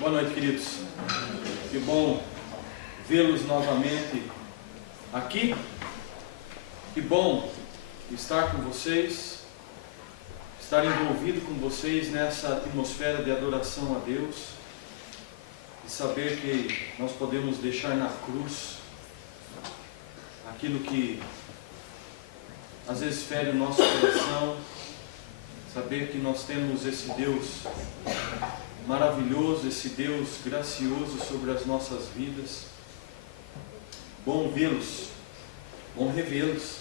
Boa noite, queridos. Que bom vê-los novamente aqui. Que bom estar com vocês, estar envolvido com vocês nessa atmosfera de adoração a Deus e saber que nós podemos deixar na cruz aquilo que às vezes fere o nosso coração, saber que nós temos esse Deus maravilhoso, esse Deus gracioso sobre as nossas vidas. Bom vê-los, bom revê-los.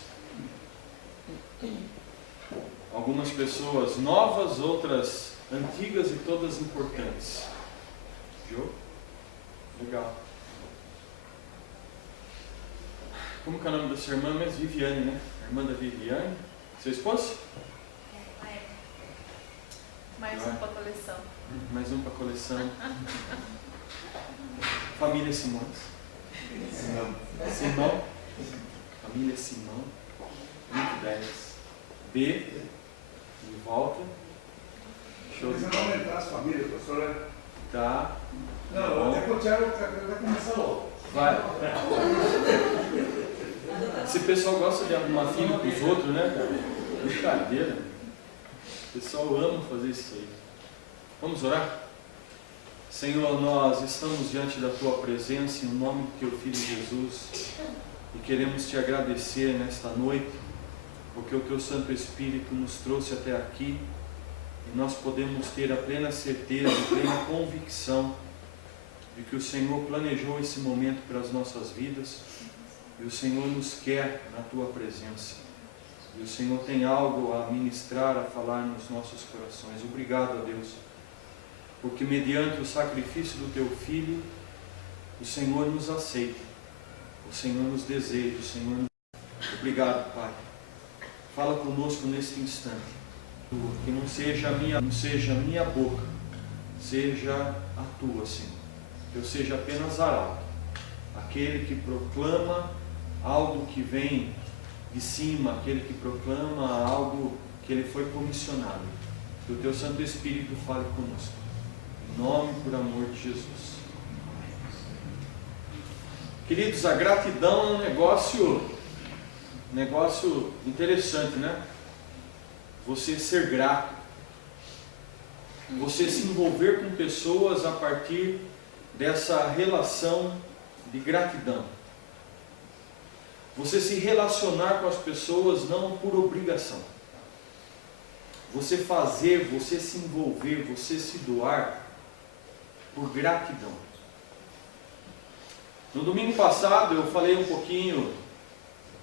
Algumas pessoas novas, outras antigas e todas importantes. Jô? Legal. Como que é o nome da sua irmã mesmo? Viviane, né? A irmã da Viviane. Sua esposa? Mais um para a coleção. Mais um para a coleção. Família Simões. Simão. Família Simão. Muito 10. B. De volta. Show de Você bola. não aumentar as famílias, pastor? Tá. Não, até que o Thiago vai começar logo. Vai. Esse pessoal gosta de arrumar filho com os outros, né, cara? Brincadeira. O pessoal ama fazer isso aí. Vamos orar? Senhor, nós estamos diante da Tua presença em nome do Teu Filho Jesus e queremos Te agradecer nesta noite porque o Teu Santo Espírito nos trouxe até aqui e nós podemos ter a plena certeza e plena convicção de que o Senhor planejou esse momento para as nossas vidas e o Senhor nos quer na Tua presença. E o Senhor tem algo a ministrar, a falar nos nossos corações. Obrigado a Deus, porque mediante o sacrifício do Teu Filho, o Senhor nos aceita, o Senhor nos deseja, o Senhor nos... Obrigado, Pai. Fala conosco neste instante, que não seja a minha boca, seja a Tua, Senhor. Que eu seja apenas arauto, aquele que proclama algo que vem de cima, aquele que proclama algo que ele foi comissionado. Que o Teu Santo Espírito fale conosco. Em nome e por amor de Jesus. Queridos, a gratidão é um negócio interessante, né? Você ser grato. Você se envolver com pessoas a partir dessa relação de gratidão. Você se relacionar com as pessoas não por obrigação. Você fazer, você se envolver, você se doar por gratidão. No domingo passado eu falei um pouquinho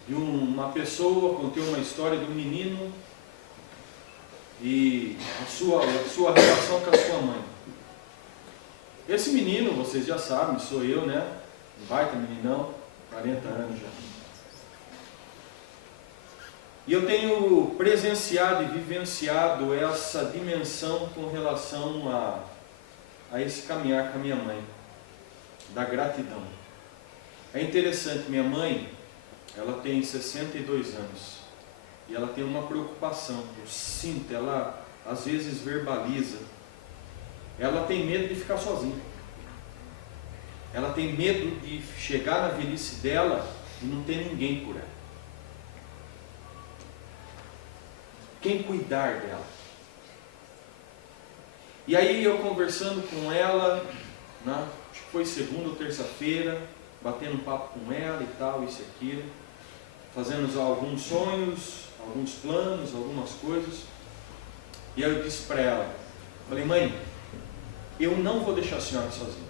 de uma pessoa, contei uma história de um menino e a sua relação com a sua mãe. Esse menino, vocês já sabem, sou eu, né? Um baita meninão, 40 anos já. E eu tenho presenciado e vivenciado essa dimensão com relação a esse caminhar com a minha mãe, da gratidão. É interessante, minha mãe, ela tem 62 anos, e ela tem uma preocupação, eu sinto, ela às vezes verbaliza, ela tem medo de ficar sozinha. Ela tem medo de chegar na velhice dela e não ter ninguém por ela. Quem cuidar dela. E aí eu conversando com ela, né, acho que foi segunda ou terça-feira, batendo um papo com ela e tal, isso e aquilo, fazendo alguns sonhos, alguns planos, algumas coisas. E aí eu disse para ela, falei, mãe, eu não vou deixar a senhora sozinha.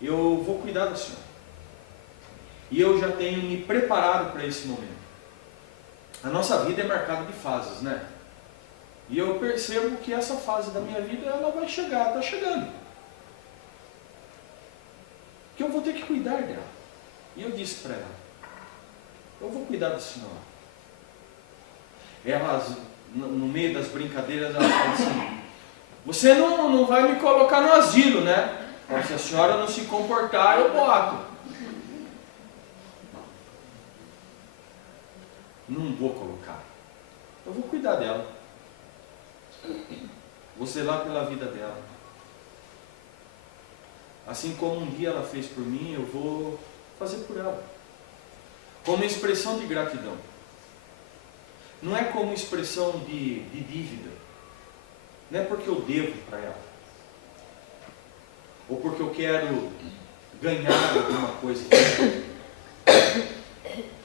Eu vou cuidar da senhora. E eu já tenho me preparado para esse momento. A nossa vida é marcada de fases, né? E eu percebo que essa fase da minha vida, ela vai chegar, está chegando. Que eu vou ter que cuidar dela. E eu disse para ela, eu vou cuidar da senhora. Elas, no meio das brincadeiras, ela fala assim, você não vai me colocar no asilo, né? Mas se a senhora não se comportar, eu boto. Não vou colocar. Eu vou cuidar dela. Vou zelar pela vida dela. Assim como um dia ela fez por mim, eu vou fazer por ela. Como expressão de gratidão. Não é como expressão de dívida. Não é porque eu devo para ela. Ou porque eu quero ganhar alguma coisa.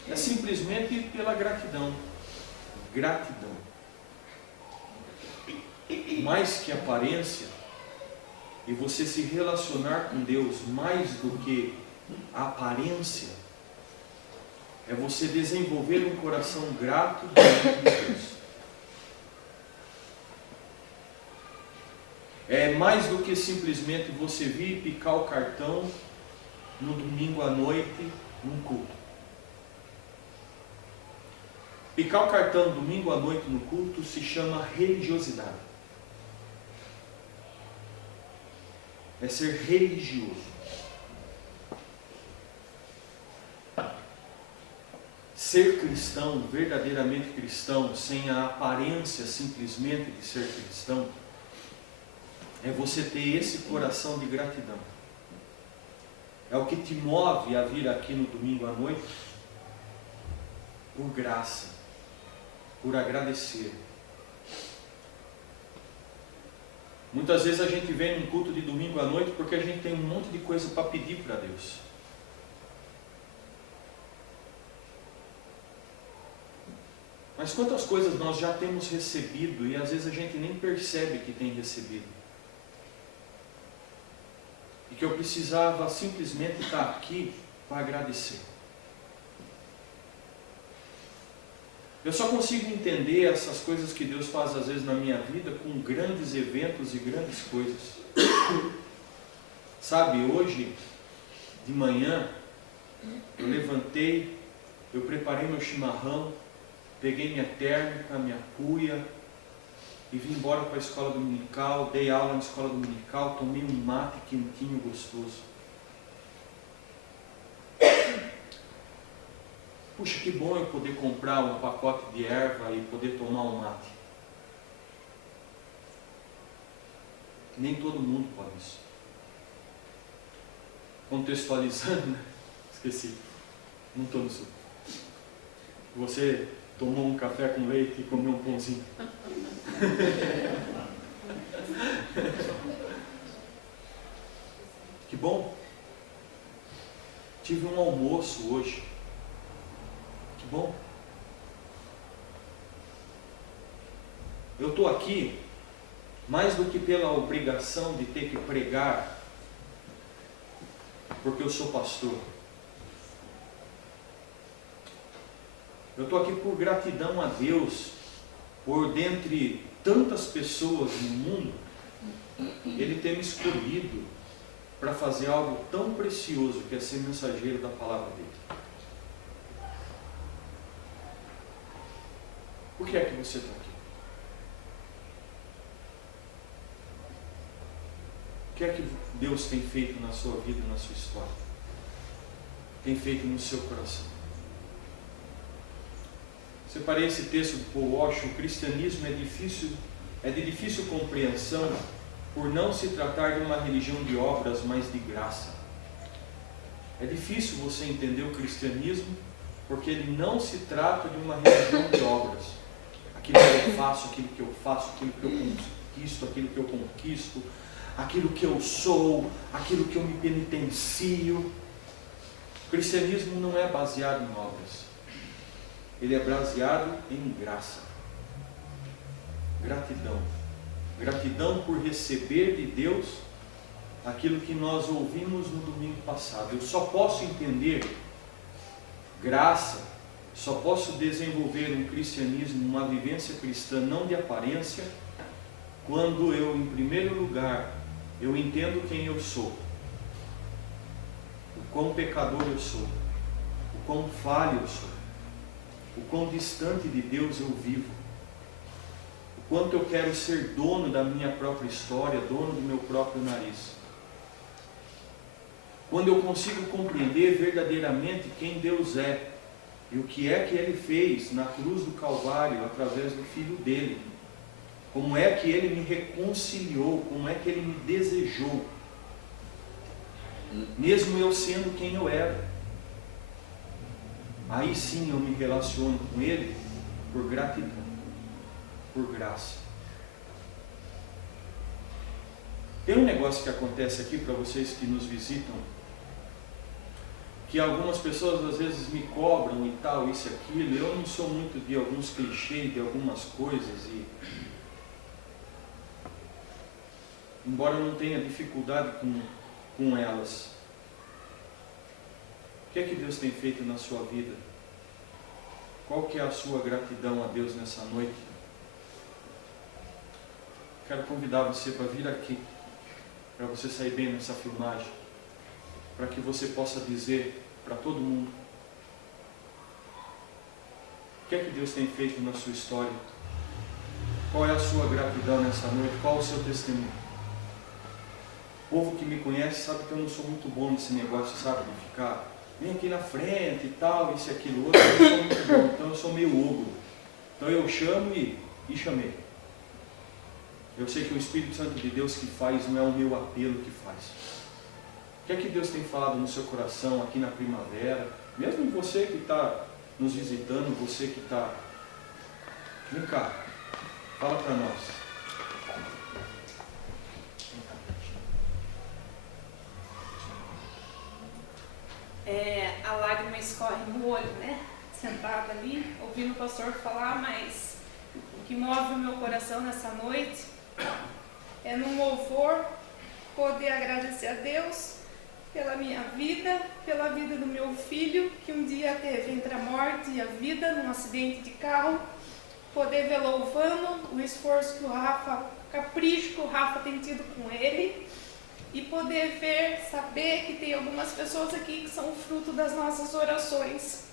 É simplesmente pela gratidão. Gratidão. Mais que aparência, e você se relacionar com Deus mais do que a aparência, é você desenvolver um coração grato diante de Deus. É mais do que simplesmente você vir picar o cartão no domingo à noite num culto. Picar o cartão domingo à noite no culto se chama religiosidade. É ser religioso. Ser cristão, verdadeiramente cristão, sem a aparência simplesmente de ser cristão, é você ter esse coração de gratidão. É o que te move a vir aqui no domingo à noite por graça, por agradecer. Muitas vezes a gente vem num culto de domingo à noite porque a gente tem um monte de coisa para pedir para Deus. Mas quantas coisas nós já temos recebido e às vezes a gente nem percebe que tem recebido. E que eu precisava simplesmente estar aqui para agradecer. Eu só consigo entender essas coisas que Deus faz às vezes na minha vida com grandes eventos e grandes coisas. Sabe, hoje de manhã eu levantei, eu preparei meu chimarrão, peguei minha térmica, minha cuia e vim embora para a escola dominical, dei aula na escola dominical, tomei um mate quentinho, gostoso. Puxa, que bom eu poder comprar um pacote de erva e poder tomar um mate. Nem todo mundo pode isso. Contextualizando, né? Esqueci. Não estou no sul. Você tomou um café com leite e comeu um pãozinho. Que bom. Tive um almoço hoje. Que bom. Eu estou aqui mais do que pela obrigação de ter que pregar, porque eu sou pastor. Eu estou aqui por gratidão a Deus, por dentre tantas pessoas no mundo, Ele ter me escolhido para fazer algo tão precioso que é ser mensageiro da palavra dele. Por que é que você está aqui? O que é que Deus tem feito na sua vida, na sua história? Tem feito no seu coração? Separei esse texto do Paul Washer. O cristianismo é de difícil compreensão por não se tratar de uma religião de obras, mas de graça. É difícil você entender o cristianismo porque ele não se trata de uma religião de obras. Aquilo que eu faço, aquilo que eu faço, aquilo que eu conquisto, aquilo que eu conquisto, aquilo que eu sou, aquilo que eu me penitencio. O cristianismo não é baseado em obras. Ele é baseado em graça. Gratidão. Gratidão por receber de Deus aquilo que nós ouvimos no domingo passado. Eu só posso entender graça, só posso desenvolver um cristianismo, uma vivência cristã não de aparência, quando eu, em primeiro lugar, eu entendo quem eu sou, o quão pecador eu sou, o quão falho eu sou, o quão distante de Deus eu vivo, o quanto eu quero ser dono da minha própria história, dono do meu próprio nariz. Quando eu consigo compreender verdadeiramente quem Deus é e o que é que Ele fez na cruz do Calvário através do Filho dele, como é que Ele me reconciliou, como é que Ele me desejou, mesmo eu sendo quem eu era. Aí sim eu me relaciono com Ele por gratidão, por graça. Tem um negócio que acontece aqui para vocês que nos visitam, que algumas pessoas às vezes me cobram e tal, isso e aquilo. Eu não sou muito de alguns clichês, de algumas coisas, e embora eu não tenha dificuldade com elas. O que é que Deus tem feito na sua vida? Qual que é a sua gratidão a Deus nessa noite? Quero convidar você para vir aqui, para você sair bem nessa filmagem, para que você possa dizer para todo mundo o que é que Deus tem feito na sua história, qual é a sua gratidão nessa noite, qual é o seu testemunho. O povo que me conhece sabe que eu não sou muito bom nesse negócio, sabe, de ficar, vem aqui na frente e tal, isso e aquilo outro. Eu não sou muito bom, então eu sou meio ogro. Então eu chamo e chamei. Eu sei que o Espírito Santo de Deus que faz, não é o meu apelo que faz. O que é que Deus tem falado no seu coração aqui na primavera? Mesmo você que está nos visitando, você que está... Vem cá, fala para nós. A lágrima escorre no olho, né? Sentada ali, ouvindo o pastor falar, mas o que move o meu coração nessa noite é num louvor poder agradecer a Deus pela minha vida, pela vida do meu filho, que um dia teve entre a morte e a vida num acidente de carro, poder ver louvando o esforço que o Rafa, o capricho que o Rafa tem tido com ele, e poder ver, saber que tem algumas pessoas aqui que são fruto das nossas orações.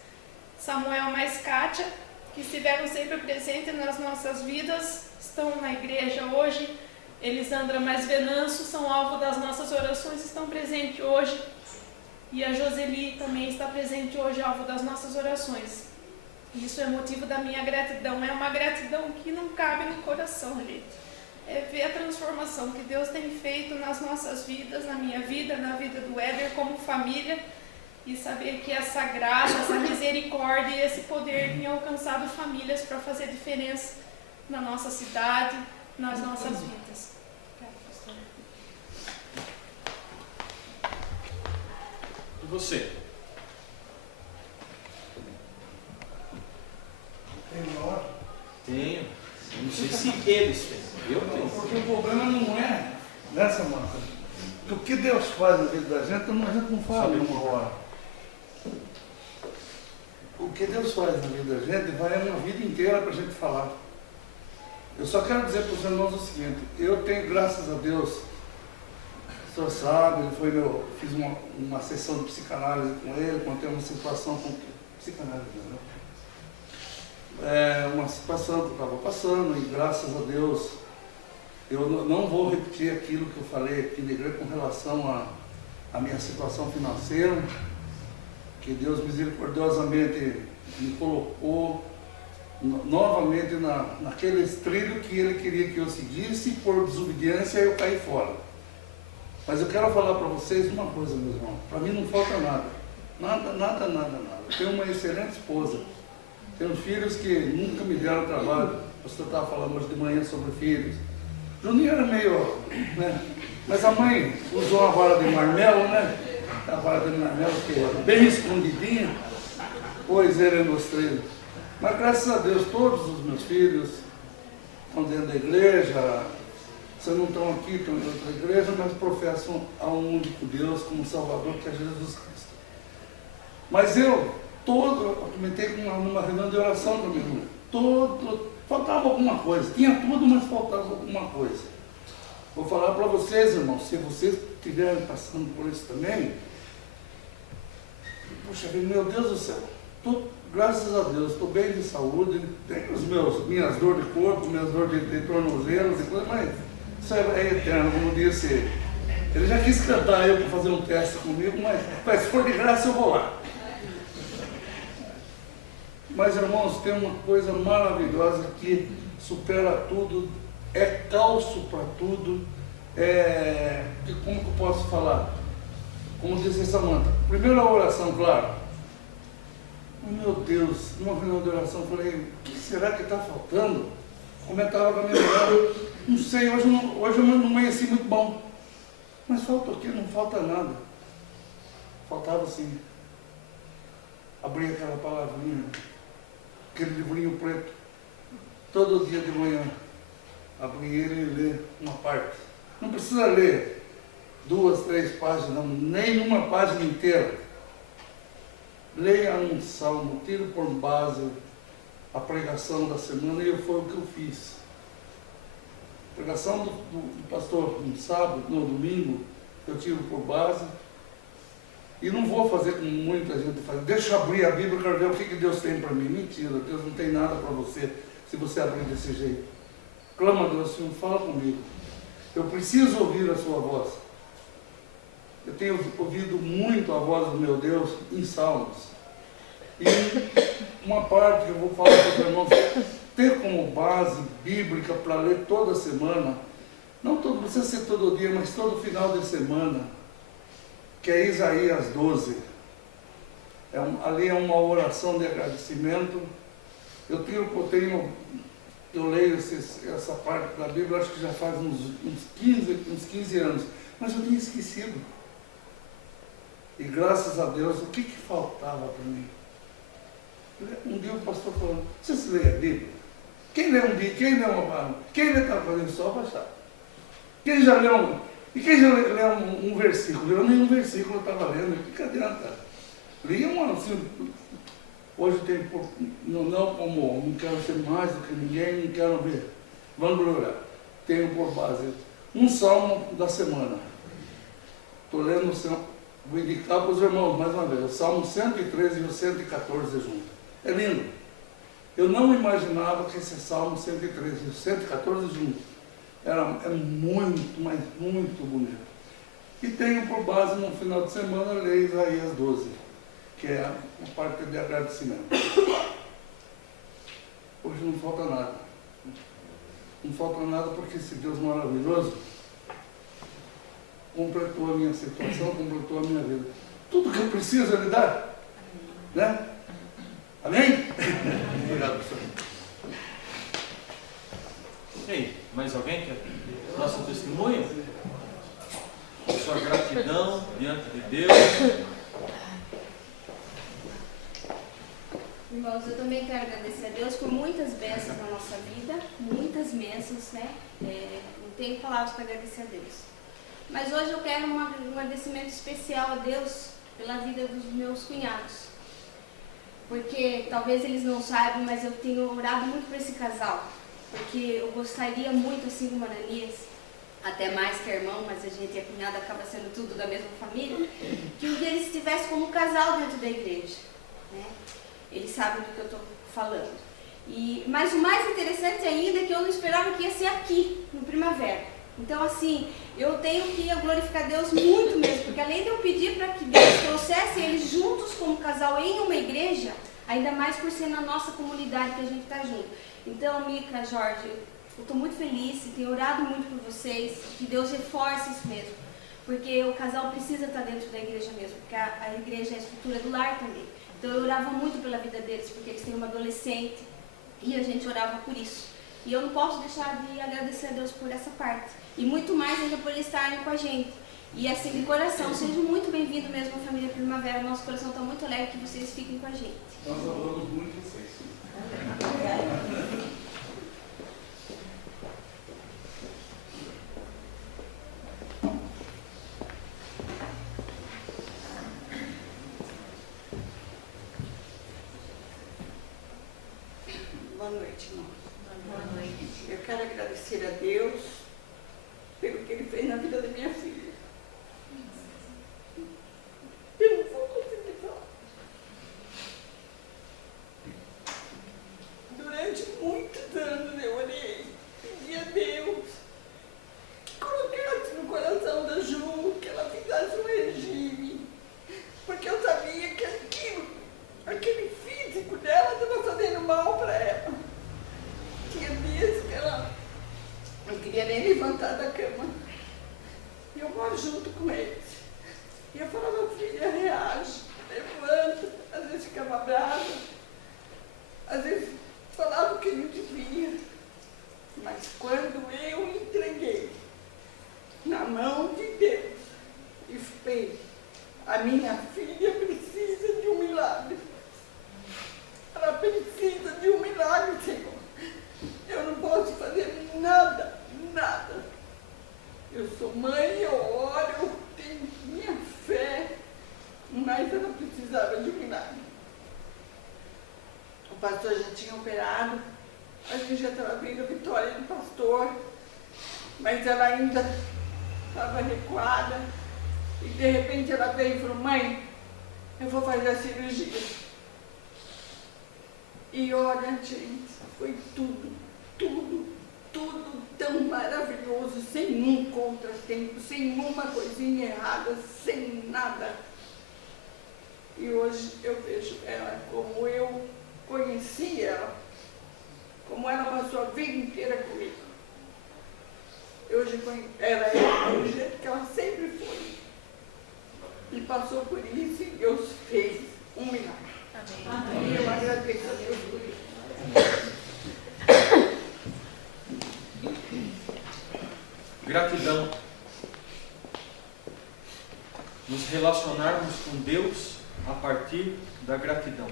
Samuel mais Kátia, que estiveram sempre presentes nas nossas vidas, estão na igreja hoje. Elisandra mais Venâncio são alvo das nossas orações, estão presentes hoje. E a Joseli também está presente hoje, alvo das nossas orações. Isso é motivo da minha gratidão. É uma gratidão que não cabe no coração, gente. É ver a transformação que Deus tem feito nas nossas vidas, na minha vida, na vida do Éder como família, e saber que essa graça, essa misericórdia e esse poder tem alcançado famílias para fazer diferença na nossa cidade, nas nossas vidas. E você? Tem hora. Tenho. Eu não sei se eles têm. Eu tenho. Porque o problema não é nessa massa. O que Deus faz na vida da gente, a gente não fala em uma hora. O que Deus faz na vida da gente vai uma vida inteira para a gente falar. Eu só quero dizer para os irmãos o seguinte: eu tenho, graças a Deus, o senhor sabe, fiz uma sessão de psicanálise com ele, contei uma situação com psicanálise, né? Uma situação que eu estava passando, e graças a Deus eu não vou repetir aquilo que eu falei aqui na igreja com relação à minha situação financeira, que Deus misericordiosamente me colocou novamente naquele trilho que Ele queria que eu seguisse, e por desobediência eu caí fora. Mas eu quero falar para vocês uma coisa, meus irmãos: para mim não falta nada, nada. Eu tenho uma excelente esposa, tenho filhos que nunca me deram trabalho. Você estava falando hoje de manhã sobre filhos. Juninho era meio, né? Mas a mãe usou a vara de marmelo, né? A vara de marmelo que é bem escondidinha, pois ele nos trilhos. Mas graças a Deus todos os meus filhos estão dentro da igreja. Vocês não estão aqui, estão em outra igreja, mas professam a um único Deus como Salvador, que é Jesus Cristo. Mas eu comentei numa reunião de oração com a minha irmã, faltava alguma coisa, tinha tudo, mas faltava alguma coisa. Vou falar para vocês, irmãos, se vocês estiverem passando por isso também, poxa vida, meu Deus do céu, graças a Deus, estou bem de saúde, tenho minhas dores de corpo, minhas dores de tornozelo, mas isso é eterno, como disse. Ele já quis cantar eu para fazer um teste comigo, mas se for de graça eu vou lá. Mas, irmãos, tem uma coisa maravilhosa que supera tudo é calço para tudo. Como que eu posso falar? Como disse Samanta, primeira oração, claro. Meu Deus, numa reunião de oração, eu falei, o que será que está faltando? Comentava com a minha mulher, não sei, hoje eu não amanheci muito bom. Mas falta o quê? Não falta nada. Faltava sim. Abrir aquela palavrinha, aquele livrinho preto, todo dia de manhã. Abrir ele e ler uma parte. Não precisa ler 2, 3 páginas, não, nem uma página inteira. Leia um salmo, tire por base a pregação da semana, e foi o que eu fiz. A pregação do pastor no sábado, no domingo, eu tiro por base. E não vou fazer como muita gente faz. Deixa eu abrir a Bíblia, quero ver o que Deus tem para mim. Mentira, Deus não tem nada para você se você abrir desse jeito. Clama a Deus, Senhor, fala comigo. Eu preciso ouvir a sua voz. Eu tenho ouvido muito a voz do meu Deus em salmos. E uma parte que eu vou falar para os irmãos, ter como base bíblica para ler toda semana, não precisa ser todo dia, mas todo final de semana, que é Isaías 12. Ali é uma oração de agradecimento. Eu leio essa parte da Bíblia, acho que já faz uns 15 anos, mas eu tinha esquecido. E graças a Deus, o que faltava para mim? Um dia o pastor falou, você se lê a Bíblia? Quem lê um dia, quem lê uma página? Quem lê está fazendo só baixar? Quem já lê um versículo? Eu nem um versículo eu estava lendo, o que adianta? Lia assim, hoje tem, não como, não quero ser mais do que ninguém, não quero ver. Vamos olhar. Tenho por base um salmo da semana. Estou lendo, vou indicar para os irmãos mais uma vez, o Salmo 113 e o 114 juntos. É lindo. Eu não imaginava que esse Salmo 113 e o 114 juntos é muito, mas muito bonito. E tenho por base, no final de semana, ler Isaías 12, que é a parte de agradecimento. Hoje não falta nada. Não falta nada porque esse Deus maravilhoso completou a minha situação, completou a minha vida. Tudo que eu preciso Ele dá. Né? Amém? Obrigado, senhor. E aí, mais alguém quer dar seu testemunho? Sua gratidão diante de Deus. Irmãos, eu também quero agradecer a Deus por muitas bênçãos na nossa vida, muitas bênçãos, né? Não tenho palavras para agradecer a Deus. Mas hoje eu quero um agradecimento especial a Deus pela vida dos meus cunhados. Porque talvez eles não saibam, mas eu tenho orado muito por esse casal. Porque eu gostaria muito, assim como a Ananias, até mais que irmão, mas a gente e a cunhada acaba sendo tudo da mesma família, que um dia eles estivessem como um casal dentro da igreja. Né? Eles sabem do que eu estou falando. Mas o mais interessante ainda é que eu não esperava que ia ser aqui, no Primavera. Então, assim, eu tenho que glorificar Deus muito mesmo, porque além de eu pedir para que Deus trouxesse eles juntos como casal em uma igreja, ainda mais por ser na nossa comunidade que a gente está junto. Então, Mica, Jorge, eu estou muito feliz, tenho orado muito por vocês, que Deus reforce isso mesmo, porque o casal precisa estar dentro da igreja mesmo, porque a igreja é a estrutura do lar também. Então, eu orava muito pela vida deles, porque eles têm uma adolescente, e a gente orava por isso. E eu não posso deixar de agradecer a Deus por essa parte. E muito mais ainda por eles estarem com a gente. E assim, de coração, sejam muito bem-vindos mesmo à família Primavera. Nosso coração está muito alegre que vocês fiquem com a gente. Nós amamos muito vocês. Boa noite, irmão. Boa noite. Eu quero agradecer a Deus pelo que Ele fez na vida da minha filha. Eu não vou conseguir falar. Durante muito A minha filha precisa de um milagre. Ela precisa de um milagre, Senhor. Eu não posso fazer nada, nada. Eu sou mãe, eu oro, eu tenho minha fé, mas ela precisava de um milagre. O pastor já tinha operado, a gente já estava vendo a vitória do pastor, mas ela ainda estava recuada. E de repente ela veio e falou: mãe, eu vou fazer a cirurgia. E olha, gente, foi tudo tão maravilhoso, sem um contratempo, sem uma coisinha errada, sem nada. E hoje eu vejo ela como eu conheci ela, como ela passou a vida inteira comigo. Hoje ela é do jeito que ela sempre foi. E passou por isso e Deus fez um milagre. Amém. E eu agradeço a Deus por isso. Gratidão. Nos relacionarmos com Deus a partir da gratidão.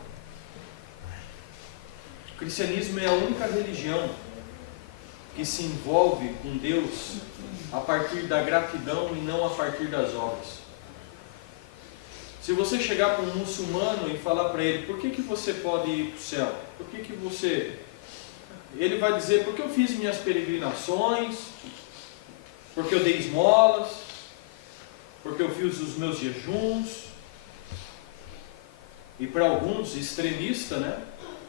O cristianismo é a única religião que se envolve com Deus a partir da gratidão e não a partir das obras. Se você chegar para um muçulmano e falar para ele: por que você pode ir para o céu? Por que você... Ele vai dizer: porque eu fiz minhas peregrinações, porque eu dei esmolas, porque eu fiz os meus jejuns. E para alguns extremistas, né,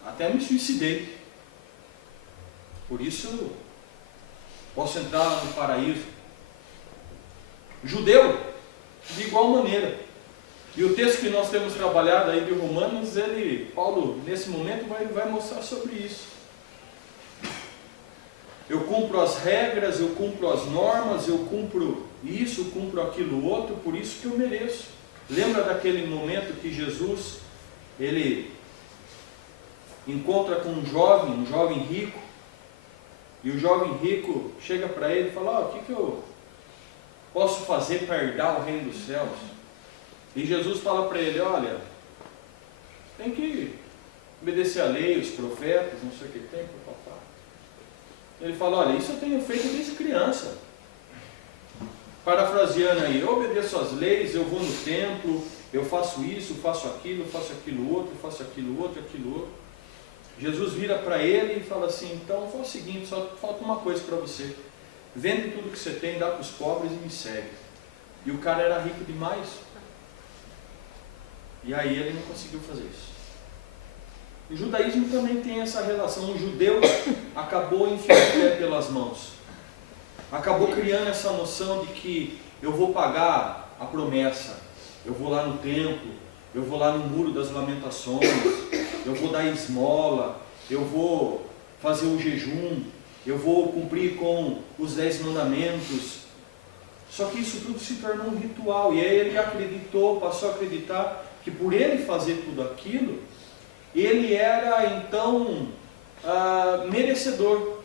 até me suicidei. Por isso posso entrar no paraíso. Judeu, de igual maneira. E o texto que nós temos trabalhado aí de Romanos, Paulo, nesse momento, vai mostrar sobre isso. Eu cumpro as regras, eu cumpro as normas, eu cumpro isso, cumpro aquilo outro, por isso que eu mereço. Lembra daquele momento que Jesus, ele encontra com um jovem rico, e o jovem rico chega para ele e fala: o que eu posso fazer para herdar o reino dos céus? E Jesus fala para ele: olha, tem que obedecer a lei, os profetas, não sei o que tem, papapá. Ele fala: olha, isso eu tenho feito desde criança. Parafraseando aí, eu obedeço às leis, eu vou no templo, eu faço isso, faço aquilo outro, faço aquilo outro. Jesus vira para ele e fala assim: então faz o seguinte, só falta uma coisa para você. Vende tudo que você tem, dá para os pobres e me segue. E o cara era rico demais. E aí ele não conseguiu fazer isso. O judaísmo também tem essa relação. O judeu acabou enfiando o pé pelas mãos. Acabou criando essa noção de que eu vou pagar a promessa. Eu vou lá no templo, eu vou lá no muro das lamentações, eu vou dar esmola, eu vou fazer o jejum, eu vou cumprir com os 10 mandamentos. Só que isso tudo se tornou um ritual. E aí ele acreditou, passou a acreditar que por ele fazer tudo aquilo, ele era então merecedor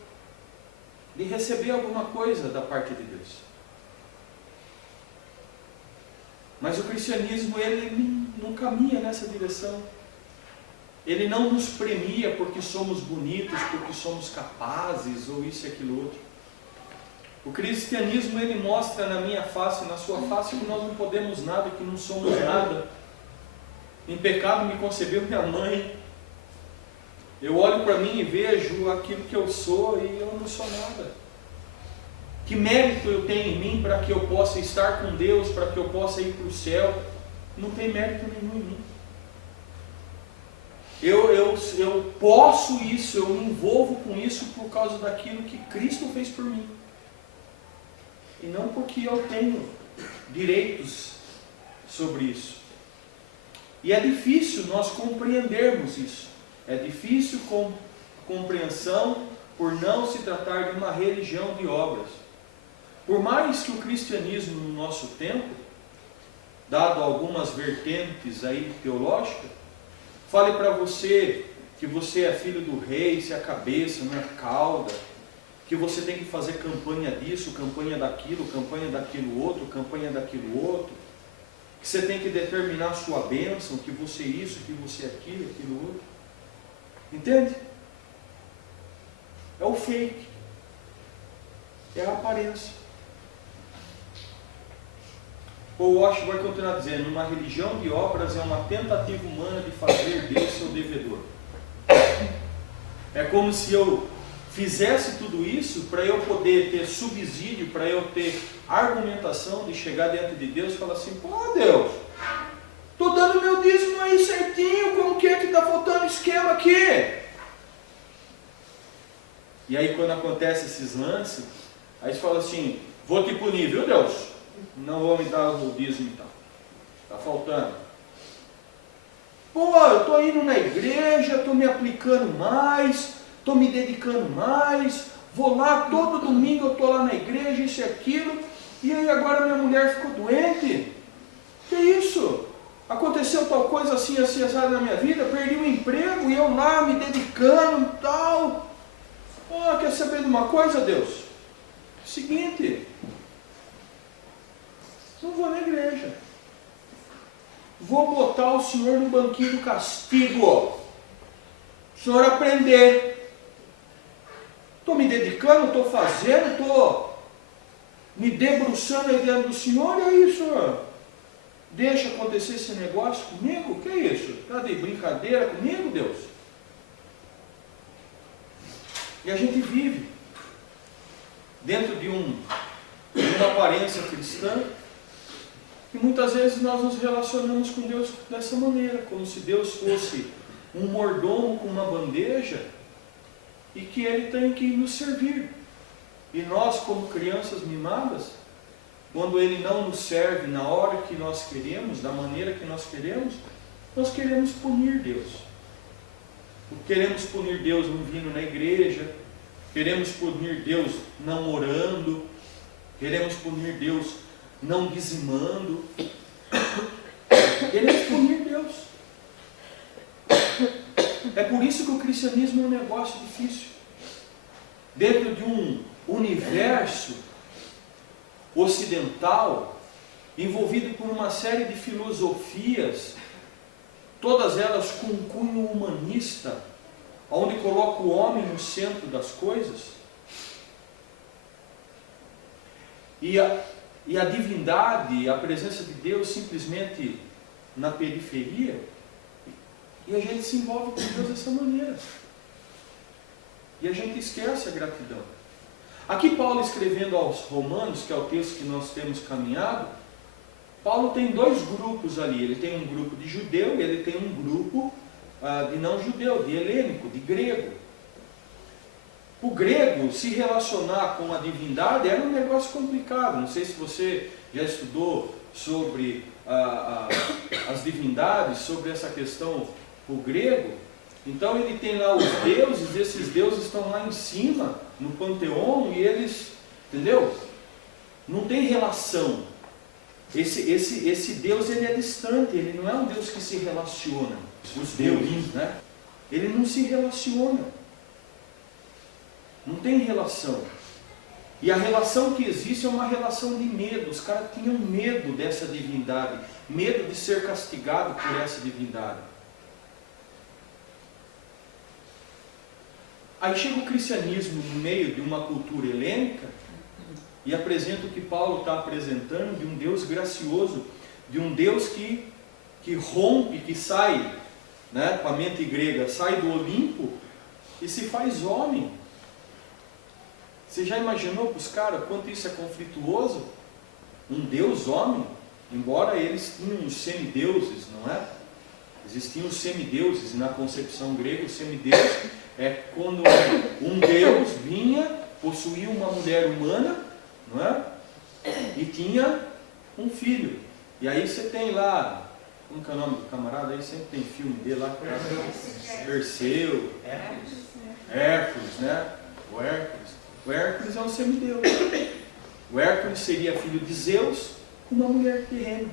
de receber alguma coisa da parte de Deus. Mas o cristianismo, ele não caminha nessa direção. Ele não nos premia porque somos bonitos, porque somos capazes, ou isso e aquilo outro. O cristianismo, ele mostra na minha face, na sua face, que nós não podemos nada, que não somos nada. Em pecado me concebeu minha mãe. Eu olho para mim e vejo aquilo que eu sou e eu não sou nada. Que mérito eu tenho em mim para que eu possa estar com Deus, para que eu possa ir para o céu? Não tem mérito nenhum em mim. Eu posso isso, eu me envolvo com isso por causa daquilo que Cristo fez por mim. E não porque eu tenho direitos sobre isso. E é difícil nós compreendermos isso. É difícil compreensão por não se tratar de uma religião de obras. Por mais que o cristianismo no nosso tempo, dado algumas vertentes aí teológicas, fale para você que você é filho do rei, se é a cabeça, não é a cauda, que você tem que fazer campanha disso, campanha daquilo outro, campanha daquilo outro, que você tem que determinar a sua bênção, que você isso, que você aquilo, aquilo outro. Entende? É o fake. É a aparência. O Walsh vai continuar dizendo, uma religião de obras é uma tentativa humana de fazer Deus seu devedor. É como se eu fizesse tudo isso para eu poder ter subsídio, para eu ter argumentação de chegar diante de Deus e falar assim, pô Deus, estou dando meu dízimo aí certinho, como que é que está faltando esquema aqui? E aí quando acontece esses lances, aí você fala assim, vou te punir, viu Deus? Não vou me dar o dízimo então. Está faltando. Pô, eu estou indo na igreja, estou me aplicando mais, estou me dedicando mais, vou lá todo domingo, eu estou lá na igreja, isso e aquilo, e aí agora minha mulher ficou doente. Que isso? Aconteceu tal coisa assim, assim, assado na minha vida, perdi o emprego e eu lá me dedicando e tal. Pô, quer saber de uma coisa, Deus? Seguinte, não vou na igreja. Vou botar o Senhor no banquinho do castigo. O Senhor aprender. Estou me dedicando, estou fazendo, estou me debruçando aí diante do Senhor, e aí, Senhor, deixa acontecer esse negócio comigo? O que é isso? Está de brincadeira comigo, Deus? E a gente vive dentro de uma aparência cristã, e muitas vezes nós nos relacionamos com Deus dessa maneira, como se Deus fosse um mordomo com uma bandeja e que Ele tem que nos servir. E nós, como crianças mimadas, quando Ele não nos serve na hora que nós queremos, da maneira que nós queremos punir Deus. Queremos punir Deus não vindo na igreja, queremos punir Deus não orando, queremos punir Deus não dizimando, queremos punir Deus. É por isso que o cristianismo é um negócio difícil. Dentro de um universo ocidental, envolvido por uma série de filosofias, todas elas com um cunho humanista, onde coloca o homem no centro das coisas, e a divindade, a presença de Deus simplesmente na periferia, e a gente se envolve com Deus dessa maneira. E a gente esquece a gratidão. Aqui Paulo escrevendo aos Romanos, que é o texto que nós temos caminhado, Paulo tem dois grupos ali. Ele tem um grupo de judeu e ele tem um grupo de não judeu, de helênico, de grego. O grego, se relacionar com a divindade era um negócio complicado. Não sei se você já estudou sobre as divindades, sobre essa questão o grego. Então ele tem lá os deuses, esses deuses estão lá em cima, no panteão, e eles, entendeu? Não tem relação. Esse Deus, ele é distante, ele não é um Deus que se relaciona. Os deuses, né? Ele não se relaciona. Não tem relação. E a relação que existe é uma relação de medo. Os caras tinham medo dessa divindade, medo de ser castigado por essa divindade. Aí chega o cristianismo no meio de uma cultura helênica e apresenta o que Paulo está apresentando, de um Deus gracioso, de um Deus que rompe, que sai, né, com a mente grega, sai do Olimpo e se faz homem. Você já imaginou para os caras quanto isso é conflituoso? Um Deus homem, embora eles tinham os semideuses, não é? Existiam os semideuses, e na concepção grega o semideus é quando um Deus vinha, possuía uma mulher humana, não é? E tinha um filho. E aí você tem lá, como que é o nome do camarada aí? Sempre tem filme dele lá, Perseu, Hércules, né? O Hércules é um semideus. O Hércules seria filho de Zeus com uma mulher terrena.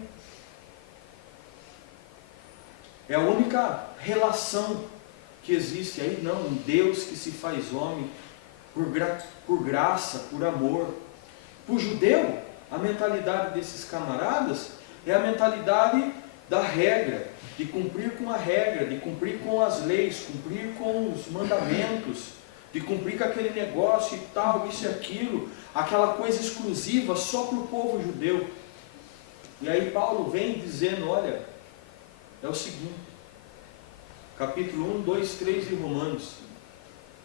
É a única relação que existe aí. Não, um Deus que se faz homem por graça, por amor. Para o judeu, a mentalidade desses camaradas é a mentalidade da regra, de cumprir com a regra, de cumprir com as leis, cumprir com os mandamentos, de cumprir com aquele negócio e tal, isso e aquilo, aquela coisa exclusiva só para o povo judeu. E aí Paulo vem dizendo, olha, é o seguinte, capítulo 1, 2, 3 de Romanos,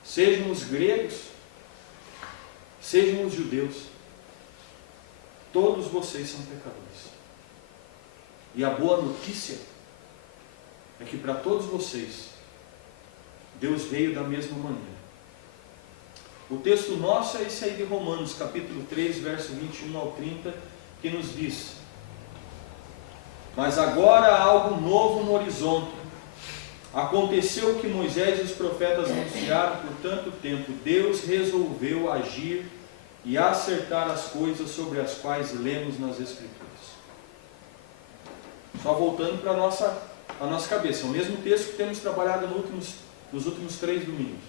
sejam os gregos, sejam os judeus, todos vocês são pecadores. E a boa notícia é que para todos vocês, Deus veio da mesma maneira. O texto nosso é esse aí de Romanos, capítulo 3, verso 21 ao 30, que nos diz: mas agora há algo novo no horizonte. Aconteceu o que Moisés e os profetas anunciaram por tanto tempo. Deus resolveu agir e acertar as coisas sobre as quais lemos nas Escrituras. Só voltando para a nossa cabeça, o mesmo texto que temos trabalhado nos últimos 3 domingos.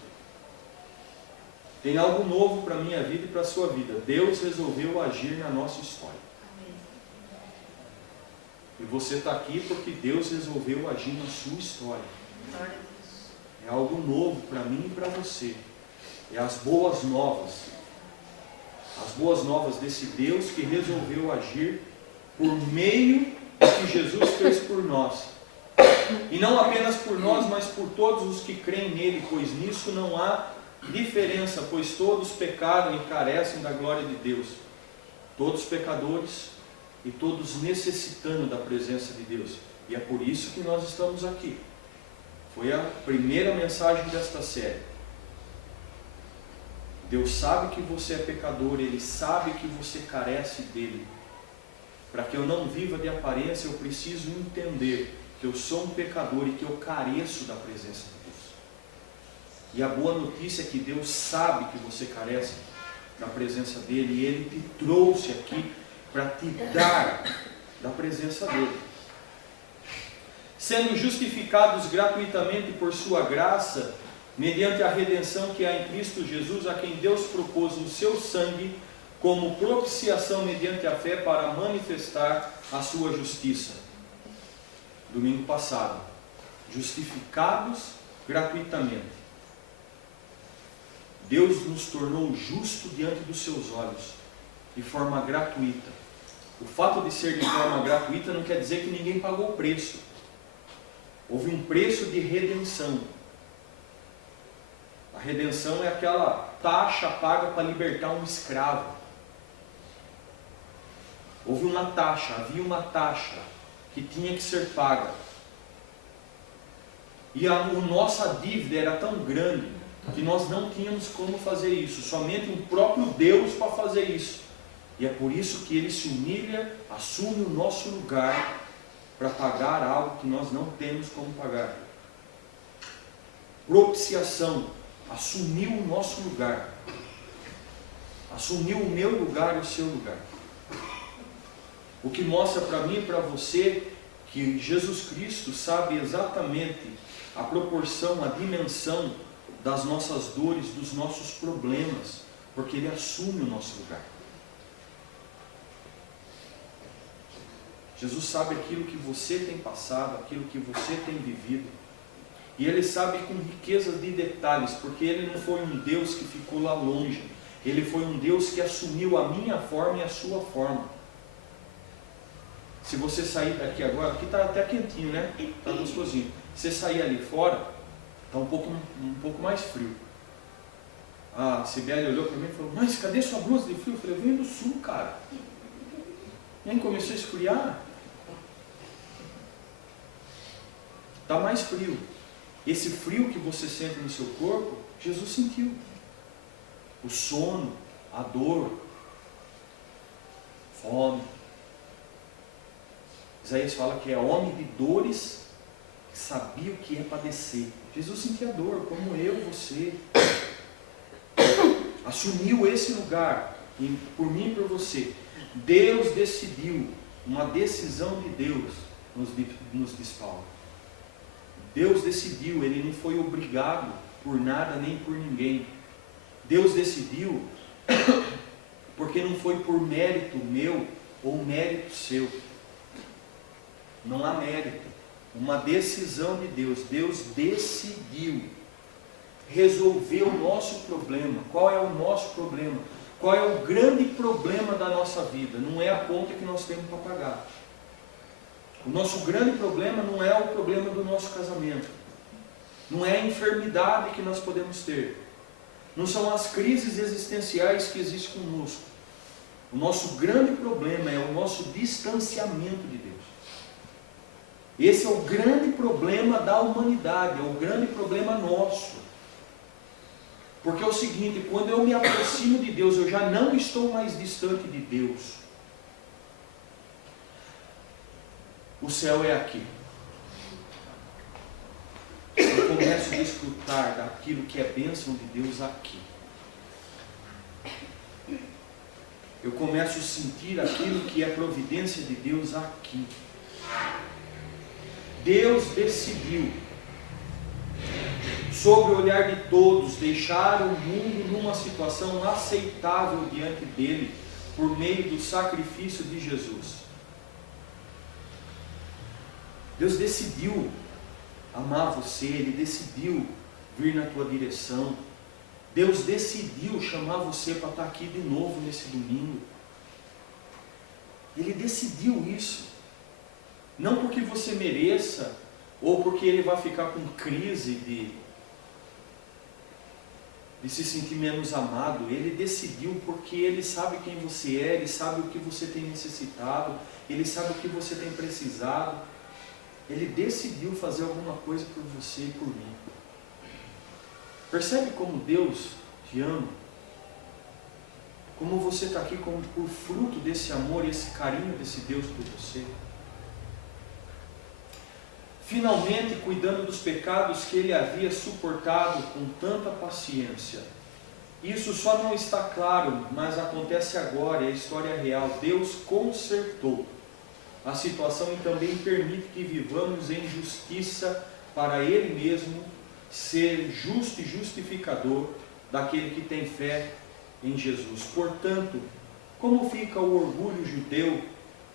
Tem algo novo para a minha vida e para a sua vida. Deus resolveu agir na nossa história. E você está aqui porque Deus resolveu agir na sua história. É algo novo para mim e para você. É as boas novas. As boas novas desse Deus que resolveu agir por meio do que Jesus fez por nós. E não apenas por nós, mas por todos os que creem nele, pois nisso não há diferença, pois todos pecaram e carecem da glória de Deus. Todos pecadores e todos necessitando da presença de Deus. E é por isso que nós estamos aqui. Foi a primeira mensagem desta série. Deus sabe que você é pecador, Ele sabe que você carece dele. Para que eu não viva de aparência, eu preciso entender que eu sou um pecador e que eu careço da presença de Deus. E a boa notícia é que Deus sabe que você carece da presença dele e Ele te trouxe aqui para te dar da presença dele. Sendo justificados gratuitamente por sua graça, mediante a redenção que há em Cristo Jesus, a quem Deus propôs o seu sangue como propiciação mediante a fé para manifestar a sua justiça. Domingo passado, justificados gratuitamente. Deus nos tornou justo diante dos seus olhos, de forma gratuita. O fato de ser de forma gratuita não quer dizer que ninguém pagou o preço. Houve um preço de redenção. A redenção é aquela taxa paga para libertar um escravo. Houve uma taxa, havia uma taxa que tinha que ser paga. E a nossa dívida era tão grande que nós não tínhamos como fazer isso. Somente um próprio Deus para fazer isso. E é por isso que Ele se humilha, assume o nosso lugar para pagar algo que nós não temos como pagar. Propiciação, assumiu o nosso lugar. Assumiu o meu lugar e o seu lugar. O que mostra para mim e para você que Jesus Cristo sabe exatamente a proporção, a dimensão das nossas dores, dos nossos problemas, porque Ele assume o nosso lugar. Jesus sabe aquilo que você tem passado, aquilo que você tem vivido. E Ele sabe com riqueza de detalhes, porque Ele não foi um Deus que ficou lá longe. Ele foi um Deus que assumiu a minha forma e a sua forma. Se você sair daqui agora, aqui está até quentinho, né? Está gostosinho. Se você sair ali fora, está um pouco mais frio. A Sibeli olhou para mim e falou: mas cadê sua blusa de frio? Eu falei: eu venho do sul, cara. E aí começou a esfriar. Está mais frio. Esse frio que você sente no seu corpo, Jesus sentiu. O sono, a dor, fome. Isaías fala que é homem de dores, que sabia o que é padecer. Jesus sentia dor, como eu, você. Assumiu esse lugar, por mim e por você. Deus decidiu, uma decisão de Deus, nos diz Paulo. Deus decidiu, Ele não foi obrigado por nada nem por ninguém. Deus decidiu porque não foi por mérito meu ou mérito seu. Não há mérito. Uma decisão de Deus. Deus decidiu resolver o nosso problema. Qual é o nosso problema? Qual é o grande problema da nossa vida? Não é a conta que nós temos para pagar. O nosso grande problema não é o problema do nosso casamento. Não é a enfermidade que nós podemos ter. Não são as crises existenciais que existem conosco. O nosso grande problema é o nosso distanciamento de Deus. Esse é o grande problema da humanidade, é o grande problema nosso. Porque é o seguinte, quando eu me aproximo de Deus, eu já não estou mais distante de Deus. O céu é aqui. Eu começo a desfrutar daquilo que é bênção de Deus aqui. Eu começo a sentir aquilo que é providência de Deus aqui. Deus decidiu, sob o olhar de todos, deixar o mundo numa situação aceitável diante dele, por meio do sacrifício de Jesus. Deus decidiu amar você, Ele decidiu vir na tua direção. Deus decidiu chamar você para estar aqui de novo nesse domingo. Ele decidiu isso. Não porque você mereça, ou porque Ele vai ficar com crise de se sentir menos amado. Ele decidiu porque Ele sabe quem você é, Ele sabe o que você tem necessitado, Ele sabe o que você tem precisado. Ele decidiu fazer alguma coisa por você e por mim. Percebe como Deus te ama? Como você está aqui como por fruto desse amor e esse carinho desse Deus por você. Finalmente, cuidando dos pecados que ele havia suportado com tanta paciência. Isso só não está claro, mas acontece agora, é a história real. Deus consertou a situação e também permite que vivamos em justiça para Ele mesmo ser justo e justificador daquele que tem fé em Jesus. Portanto, como fica o orgulho judeu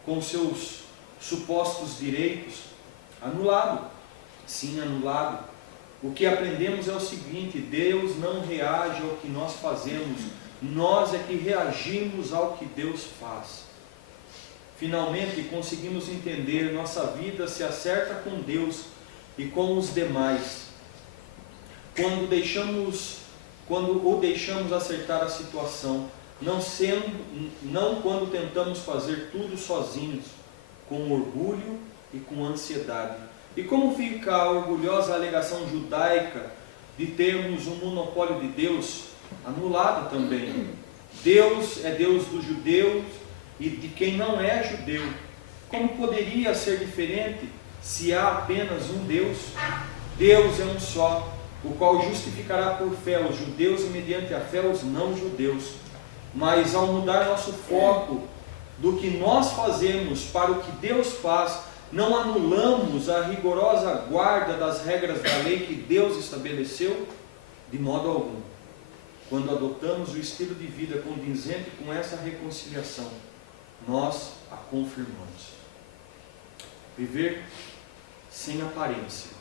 com seus supostos direitos? Anulado. Sim, anulado. O que aprendemos é o seguinte: Deus não reage ao que nós fazemos, nós é que reagimos ao que Deus faz. Finalmente conseguimos entender, nossa vida se acerta com Deus e com os demais. Quando o deixamos acertar a situação, não quando tentamos fazer tudo sozinhos, com orgulho e com ansiedade. E como fica a orgulhosa alegação judaica de termos um monopólio de Deus? Anulado também. Deus é Deus dos judeus e de quem não é judeu. Como poderia ser diferente se há apenas um Deus? Deus é um só, o qual justificará por fé os judeus e mediante a fé os não judeus. Mas ao mudar nosso foco do que nós fazemos para o que Deus faz, não anulamos a rigorosa guarda das regras da lei que Deus estabeleceu? De modo algum. Quando adotamos o estilo de vida condizente com essa reconciliação, nós a confirmamos. Viver sem aparência.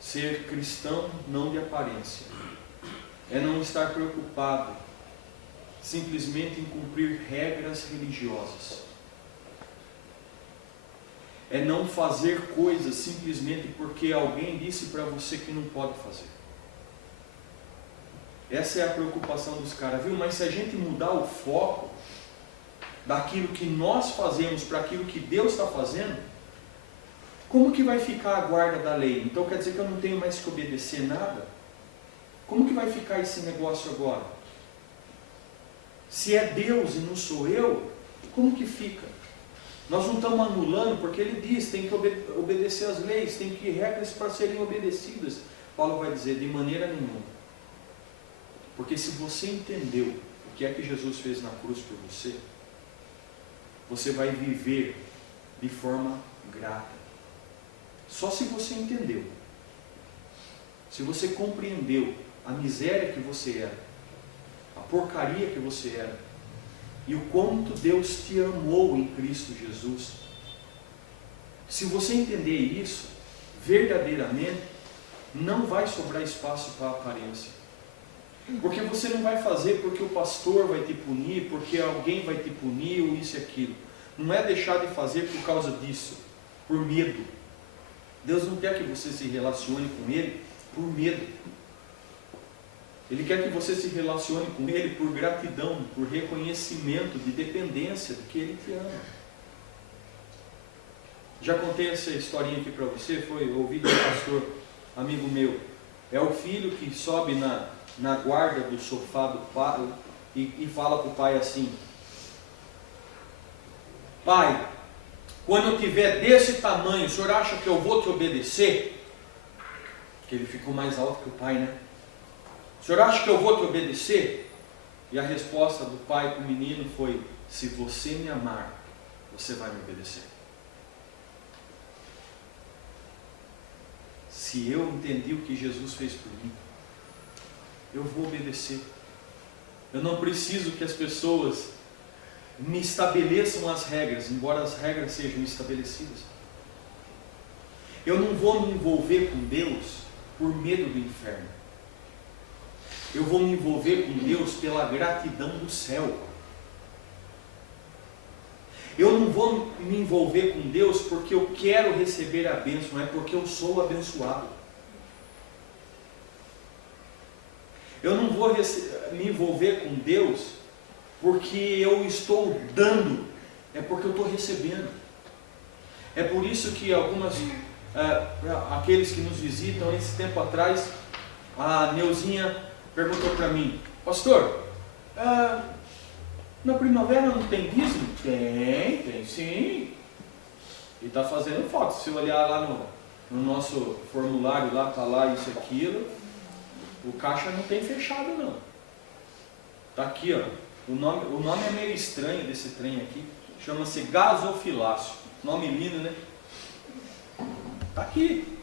Ser cristão não de aparência. É não estar preocupado simplesmente em cumprir regras religiosas. É não fazer coisas simplesmente porque alguém disse para você que não pode fazer. Essa é a preocupação dos caras, viu? Mas se a gente mudar o foco daquilo que nós fazemos para aquilo que Deus está fazendo, como que vai ficar a guarda da lei? Então quer dizer que eu não tenho mais que obedecer nada? Como que vai ficar esse negócio agora? Se é Deus e não sou eu, como que fica? Nós não estamos anulando, porque ele diz, tem que obedecer às leis, tem que regras para serem obedecidas. Paulo vai dizer, de maneira nenhuma. Porque se você entendeu o que é que Jesus fez na cruz por você, você vai viver de forma grata. Só se você entendeu. Se você compreendeu a miséria que você era, a porcaria que você era, e o quanto Deus te amou em Cristo Jesus, Se você entender isso, verdadeiramente, não vai sobrar espaço para a aparência. Porque você não vai fazer porque o pastor vai te punir, porque alguém vai te punir, ou isso e aquilo. Não é deixar de fazer por causa disso, por medo. Deus não quer que você se relacione com Ele por medo. Ele quer que você se relacione com Ele por gratidão, por reconhecimento de dependência de que Ele te ama. Já contei essa historinha aqui para você, foi ouvido de um pastor, amigo meu. É o filho que sobe na guarda do sofá do pai e fala para o pai assim: pai, quando eu tiver desse tamanho, o senhor acha que eu vou te obedecer? Porque ele ficou mais alto que o pai, né? O senhor acha que eu vou te obedecer? E a resposta do pai para o menino foi: se você me amar, você vai me obedecer. Se eu entendi o que Jesus fez por mim, eu vou obedecer. Eu não preciso que as pessoas me estabeleçam as regras, embora as regras sejam estabelecidas. Eu não vou me envolver com Deus por medo do inferno. Eu vou me envolver com Deus pela gratidão do céu. Eu não vou me envolver com Deus porque eu quero receber a bênção, é porque eu sou abençoado. Eu não vou me envolver com Deus porque eu estou dando, é porque eu estou recebendo. É por isso que aqueles que nos visitam, esse tempo atrás, a Neuzinha perguntou para mim: pastor, na primavera não tem dízimo? Tem sim. E está fazendo foto. Se olhar lá no nosso formulário, lá está lá isso e aquilo, o caixa não tem fechado não. Está aqui, ó. O nome é meio estranho desse trem aqui. Chama-se gasofilácio. Nome lindo, né? Está aqui.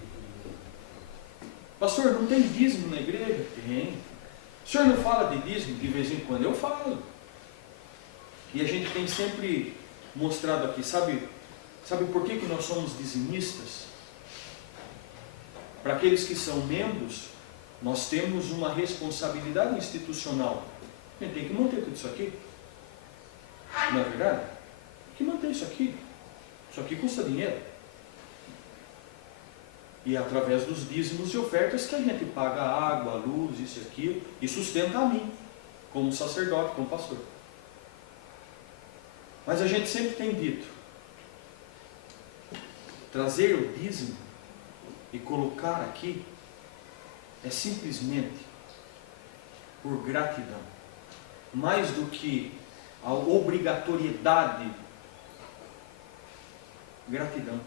Pastor, não tem dízimo na igreja? Tem. O senhor não fala de dízimo? De vez em quando eu falo. E a gente tem sempre mostrado aqui, sabe por que nós somos dizimistas? Para aqueles que são membros, nós temos uma responsabilidade institucional. A gente tem que manter tudo isso aqui. Não é verdade? Tem que manter isso aqui. Isso aqui custa dinheiro. E é através dos dízimos e ofertas que a gente paga a água, a luz, isso e aquilo, e sustenta a mim, como sacerdote, como pastor. Mas a gente sempre tem dito, trazer o dízimo e colocar aqui é simplesmente por gratidão, mais do que a obrigatoriedade. Gratidão.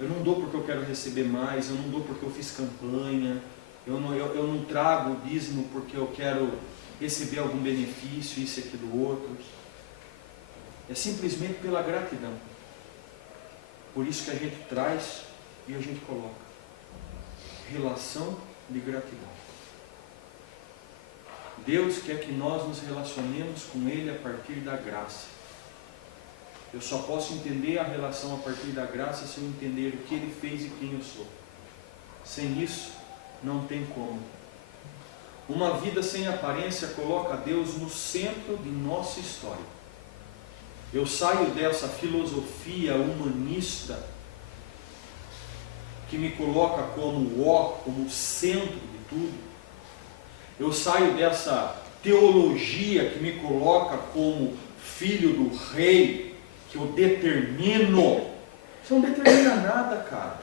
Eu não dou porque eu quero receber mais, eu não dou porque eu fiz campanha, eu não trago o dízimo porque eu quero receber algum benefício, isso e aquilo outro. É simplesmente pela gratidão. Por isso que a gente traz e a gente coloca. Relação de gratidão. Deus quer que nós nos relacionemos com Ele a partir da graça. Eu só posso entender a relação a partir da graça se eu entender o que Ele fez e quem eu sou. Sem isso, não tem como. Uma vida sem aparência coloca Deus no centro de nossa história. Eu saio dessa filosofia humanista que me coloca como centro de tudo. Eu saio dessa teologia que me coloca como filho do rei, que eu determino. Você não determina nada, cara.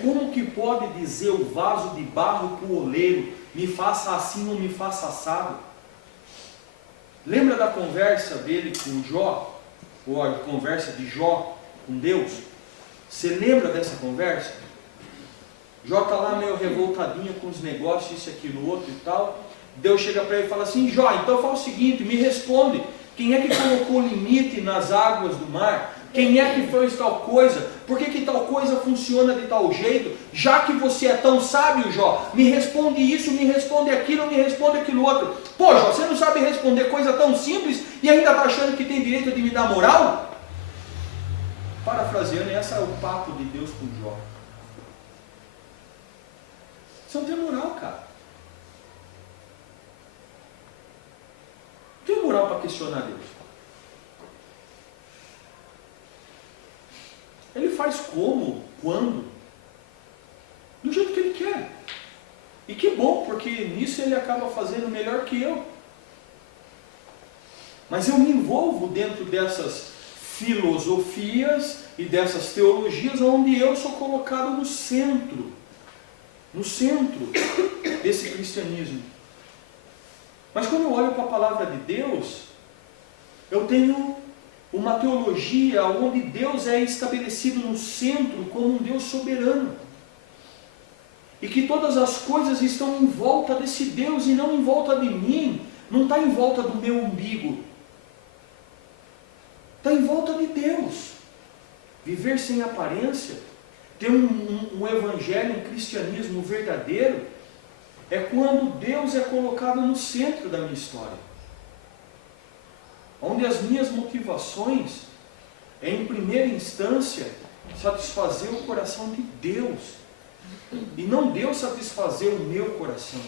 Como que pode dizer o vaso de barro para o oleiro, me faça assim ou me faça assado? Lembra da conversa dele com Jó? Ou a conversa de Jó com Deus? Você lembra dessa conversa? Jó está lá meio revoltadinho com os negócios, isso, aquilo, outro e tal. Deus chega para ele e fala assim: Jó, então fala o seguinte, me responde. Quem é que colocou limite nas águas do mar? Quem é que fez tal coisa? Por que tal coisa funciona de tal jeito? Já que você é tão sábio, Jó, me responde isso, me responde aquilo, me responde aquilo outro. Pô, Jó, você não sabe responder coisa tão simples e ainda está achando que tem direito de me dar moral? Parafraseando, esse é o papo de Deus com Jó. Você não tem moral, cara. Não tem moral para questionar Deus. Ele faz como, quando, do jeito que Ele quer. E que bom, porque nisso Ele acaba fazendo melhor que eu. Mas eu me envolvo dentro dessas filosofias e dessas teologias onde eu sou colocado no centro desse cristianismo. Mas quando eu olho para a palavra de Deus, eu tenho uma teologia onde Deus é estabelecido no centro como um Deus soberano. E que todas as coisas estão em volta desse Deus e não em volta de mim. Não está em volta do meu umbigo. Está em volta de Deus. Viver sem aparência, ter um evangelho, um cristianismo verdadeiro, é quando Deus é colocado no centro da minha história. Onde as minhas motivações é, em primeira instância, satisfazer o coração de Deus. E não Deus satisfazer o meu coração.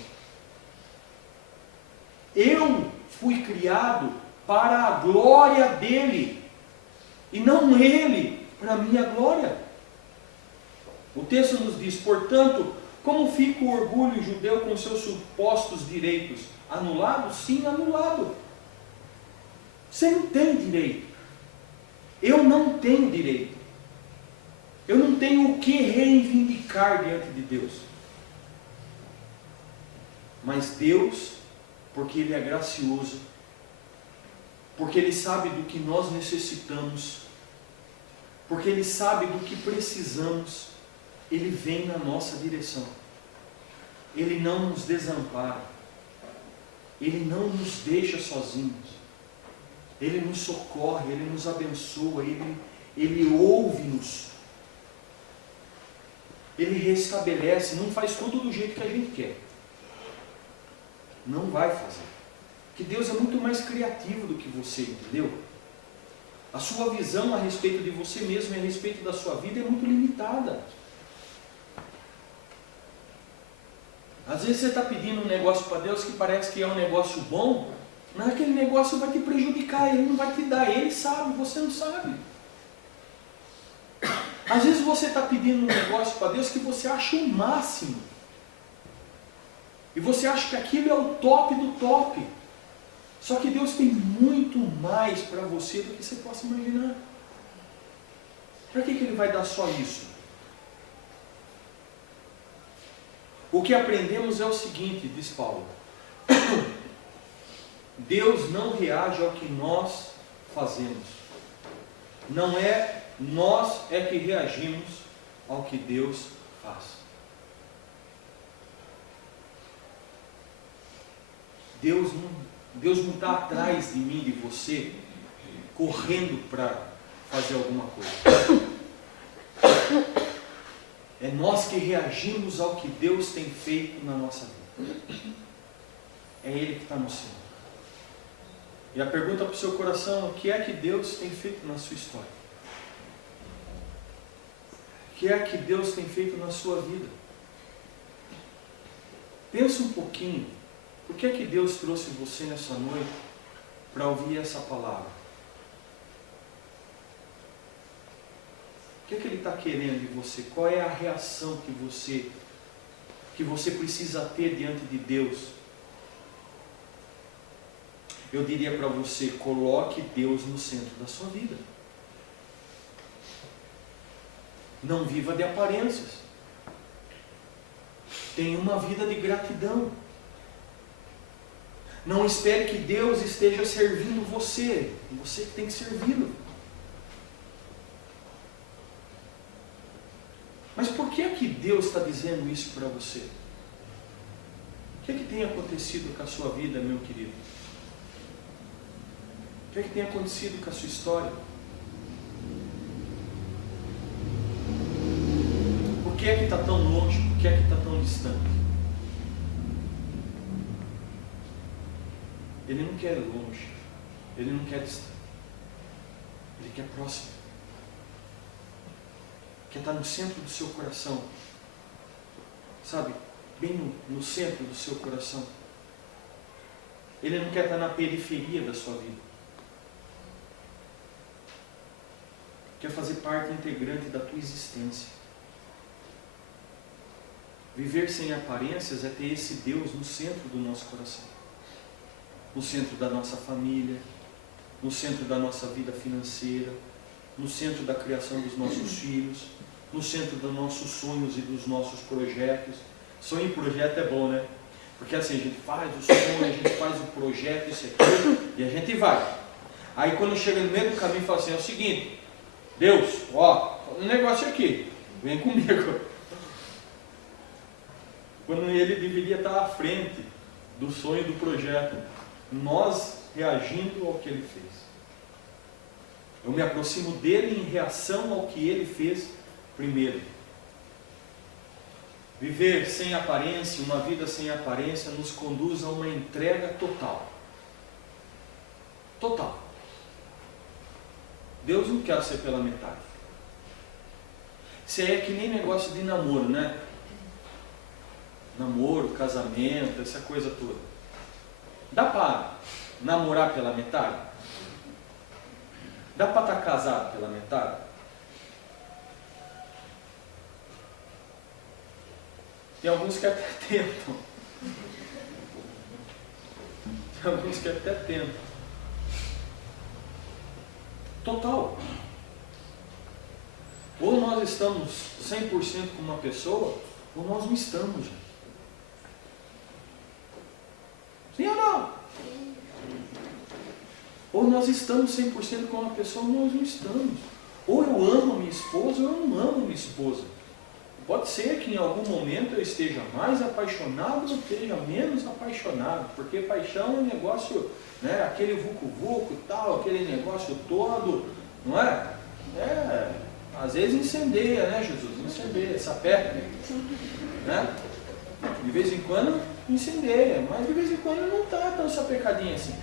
Eu fui criado para a glória dEle. E não Ele para a minha glória. O texto nos diz, portanto, como fica o orgulho judeu com seus supostos direitos? Anulado? Sim, anulado. Você não tem direito. Eu não tenho direito. Eu não tenho o que reivindicar diante de Deus. Mas Deus, porque Ele é gracioso, porque Ele sabe do que nós necessitamos, porque Ele sabe do que precisamos, Ele vem na nossa direção. Ele não nos desampara. Ele não nos deixa sozinhos. Ele nos socorre, Ele nos abençoa, Ele ouve-nos. Ele restabelece, não faz tudo do jeito que a gente quer. Não vai fazer. Porque Deus é muito mais criativo do que você, entendeu? A sua visão a respeito de você mesmo e a respeito da sua vida é muito limitada. Às vezes você está pedindo um negócio para Deus que parece que é um negócio bom, mas aquele negócio vai te prejudicar, Ele não vai te dar, Ele sabe, você não sabe. Às vezes você está pedindo um negócio para Deus que você acha o máximo. E você acha que aquilo é o top do top. Só que Deus tem muito mais para você do que você possa imaginar. Para que Ele vai dar só isso? O que aprendemos é o seguinte, diz Paulo. Deus não reage ao que nós fazemos. Não é nós é que reagimos ao que Deus faz. Deus não está atrás de mim, de você, correndo para fazer alguma coisa. É nós que reagimos ao que Deus tem feito na nossa vida. É Ele que está no centro. E a pergunta para o seu coração, o que é que Deus tem feito na sua história? O que é que Deus tem feito na sua vida? Pensa um pouquinho. Por que é que Deus trouxe você nessa noite para ouvir essa palavra? O que é que Ele está querendo de você? Qual é a reação que você precisa ter diante de Deus? Eu diria para você, coloque Deus no centro da sua vida. Não viva de aparências. Tenha uma vida de gratidão. Não espere que Deus esteja servindo você. Você que tem que servi-lo. Mas por que é que Deus está dizendo isso para você? O que é que tem acontecido com a sua vida, meu querido? O que é que tem acontecido com a sua história? Por que é que está tão longe? Por que é que está tão distante? Ele não quer longe. Ele não quer distante. Ele quer próximo. quer estar no centro do seu coração, sabe? Bem no centro do seu coração. Ele não quer estar na periferia da sua vida. Quer fazer parte integrante da tua existência. Viver sem aparências é ter esse Deus no centro do nosso coração. No centro da nossa família, no centro da nossa vida financeira, no centro da criação dos nossos filhos, no centro dos nossos sonhos e dos nossos projetos. Sonho e projeto é bom, né? Porque assim, a gente faz o sonho, a gente faz o projeto, isso aqui, e a gente vai. Aí quando chega no meio do caminho, fala assim, é o seguinte, Deus, ó, um negócio aqui, vem comigo. Quando ele deveria estar à frente do sonho e do projeto, nós reagindo ao que ele fez. Eu me aproximo dele em reação ao que ele fez primeiro. Viver sem aparência, uma vida sem aparência, nos conduz a uma entrega total. Total. Deus não quer ser pela metade. Isso aí é que nem negócio de namoro, né? Namoro, casamento, essa coisa toda. Dá para namorar pela metade? Dá para estar casado pela metade? Tem alguns que até tentam. Tem alguns que até tentam. Total. Ou nós estamos 100% com uma pessoa, ou nós não estamos. Sim ou não? Ou nós estamos 100% com uma pessoa, ou nós não estamos. Ou eu amo minha esposa, ou eu não amo minha esposa. Pode ser que em algum momento eu esteja mais apaixonado ou esteja menos apaixonado, porque paixão é um negócio, né, aquele vucu-vucu e tal, aquele negócio todo, não é? Às vezes incendeia, né, Jesus? Incendeia, sapé, né? De vez em quando incendeia, mas de vez em quando não está tão sapecadinho assim.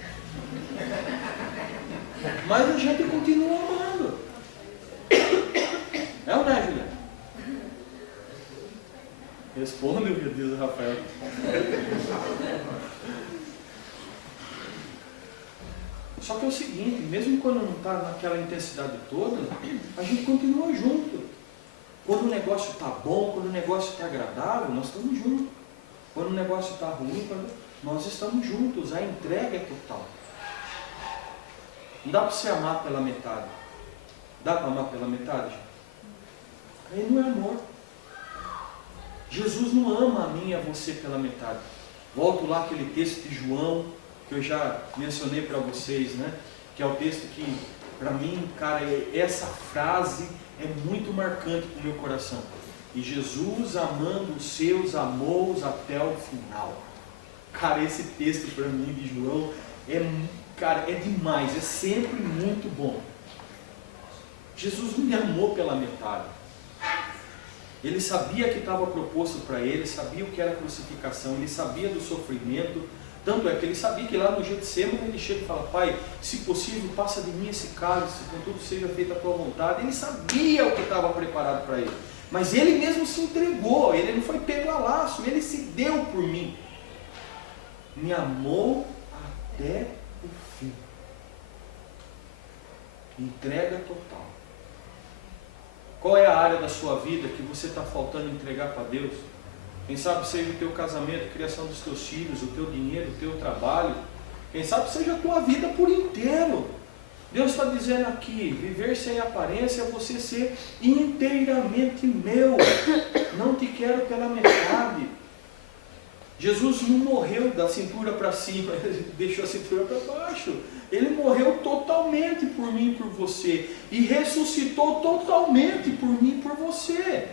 Mas a gente continua amando. É ou não é, Juliana? Responde o que diz o Rafael. Só que é o seguinte, mesmo quando não está naquela intensidade toda, a gente continua junto. Quando o negócio está bom, quando o negócio está agradável, nós estamos juntos. Quando o negócio está ruim, nós estamos juntos. A entrega é total. Não dá para você amar pela metade. Dá para amar pela metade? Aí não é amor. Jesus não ama a mim e a você pela metade. Volto lá aquele texto de João, que eu já mencionei para vocês, né? Que é o texto que, para mim, cara, essa frase é muito marcante para o meu coração. E Jesus, amando os seus, amou-os até o final. Cara, esse texto para mim de João é demais, é sempre muito bom. Jesus não me amou pela metade. Ele sabia que estava proposto para ele, sabia o que era crucificação, ele sabia do sofrimento. Tanto é que ele sabia que lá no Getsemane ele chega e fala, Pai, se possível, passa de mim esse cálice, contudo seja feita a tua vontade. Ele sabia o que estava preparado para ele. Mas ele mesmo se entregou, ele não foi pego a laço, ele se deu por mim. Me amou até o fim. Entrega total. Qual é a área da sua vida que você está faltando entregar para Deus? Quem sabe seja o teu casamento, a criação dos teus filhos, o teu dinheiro, o teu trabalho. Quem sabe seja a tua vida por inteiro. Deus está dizendo aqui, viver sem aparência é você ser inteiramente meu. Não te quero pela metade. Jesus não morreu da cintura para cima, ele deixou a cintura para baixo. Ele morreu totalmente por mim e por você. E ressuscitou totalmente por mim e por você.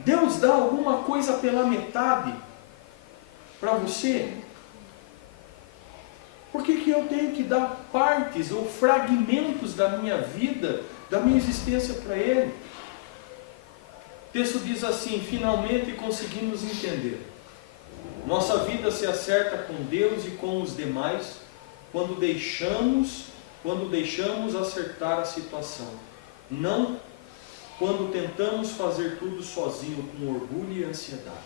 Deus dá alguma coisa pela metade para você? Por que eu tenho que dar partes ou fragmentos da minha vida, da minha existência para Ele? O texto diz assim, finalmente conseguimos entender. Nossa vida se acerta com Deus e com os demais quando deixamos quando deixamos acertar a situação, não quando tentamos fazer tudo sozinho com orgulho e ansiedade.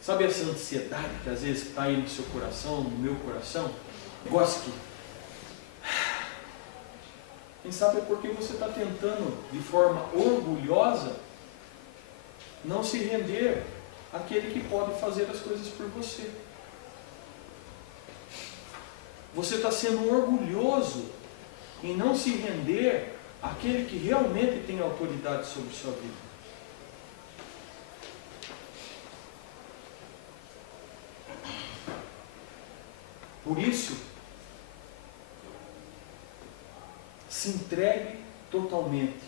Sabe essa ansiedade que às vezes está aí no seu coração, no meu coração? Negócio que... Quem sabe é porque você está tentando, de forma orgulhosa, não se render àquele que pode fazer as coisas por você. Você está sendo orgulhoso em não se render àquele que realmente tem autoridade sobre sua vida. Por isso, se entregue totalmente.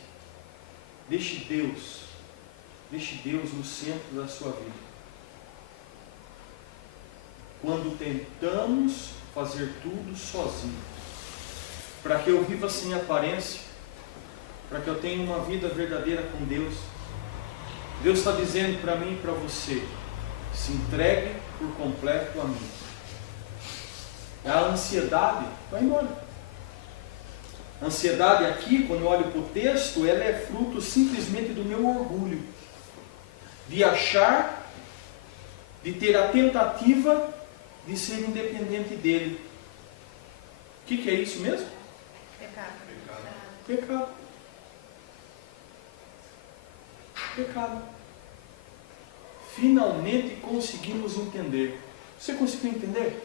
Deixe Deus no centro da sua vida. Quando tentamos fazer tudo sozinho, para que eu viva sem aparência, para que eu tenha uma vida verdadeira com Deus, Deus está dizendo para mim e para você: se entregue por completo a mim. A ansiedade vai embora. A ansiedade aqui, quando eu olho para o texto, ela é fruto simplesmente do meu orgulho, de achar, de ter a tentativa de ser independente dele. O que é isso mesmo? Pecado. Pecado. Pecado. Finalmente conseguimos entender. Você conseguiu entender?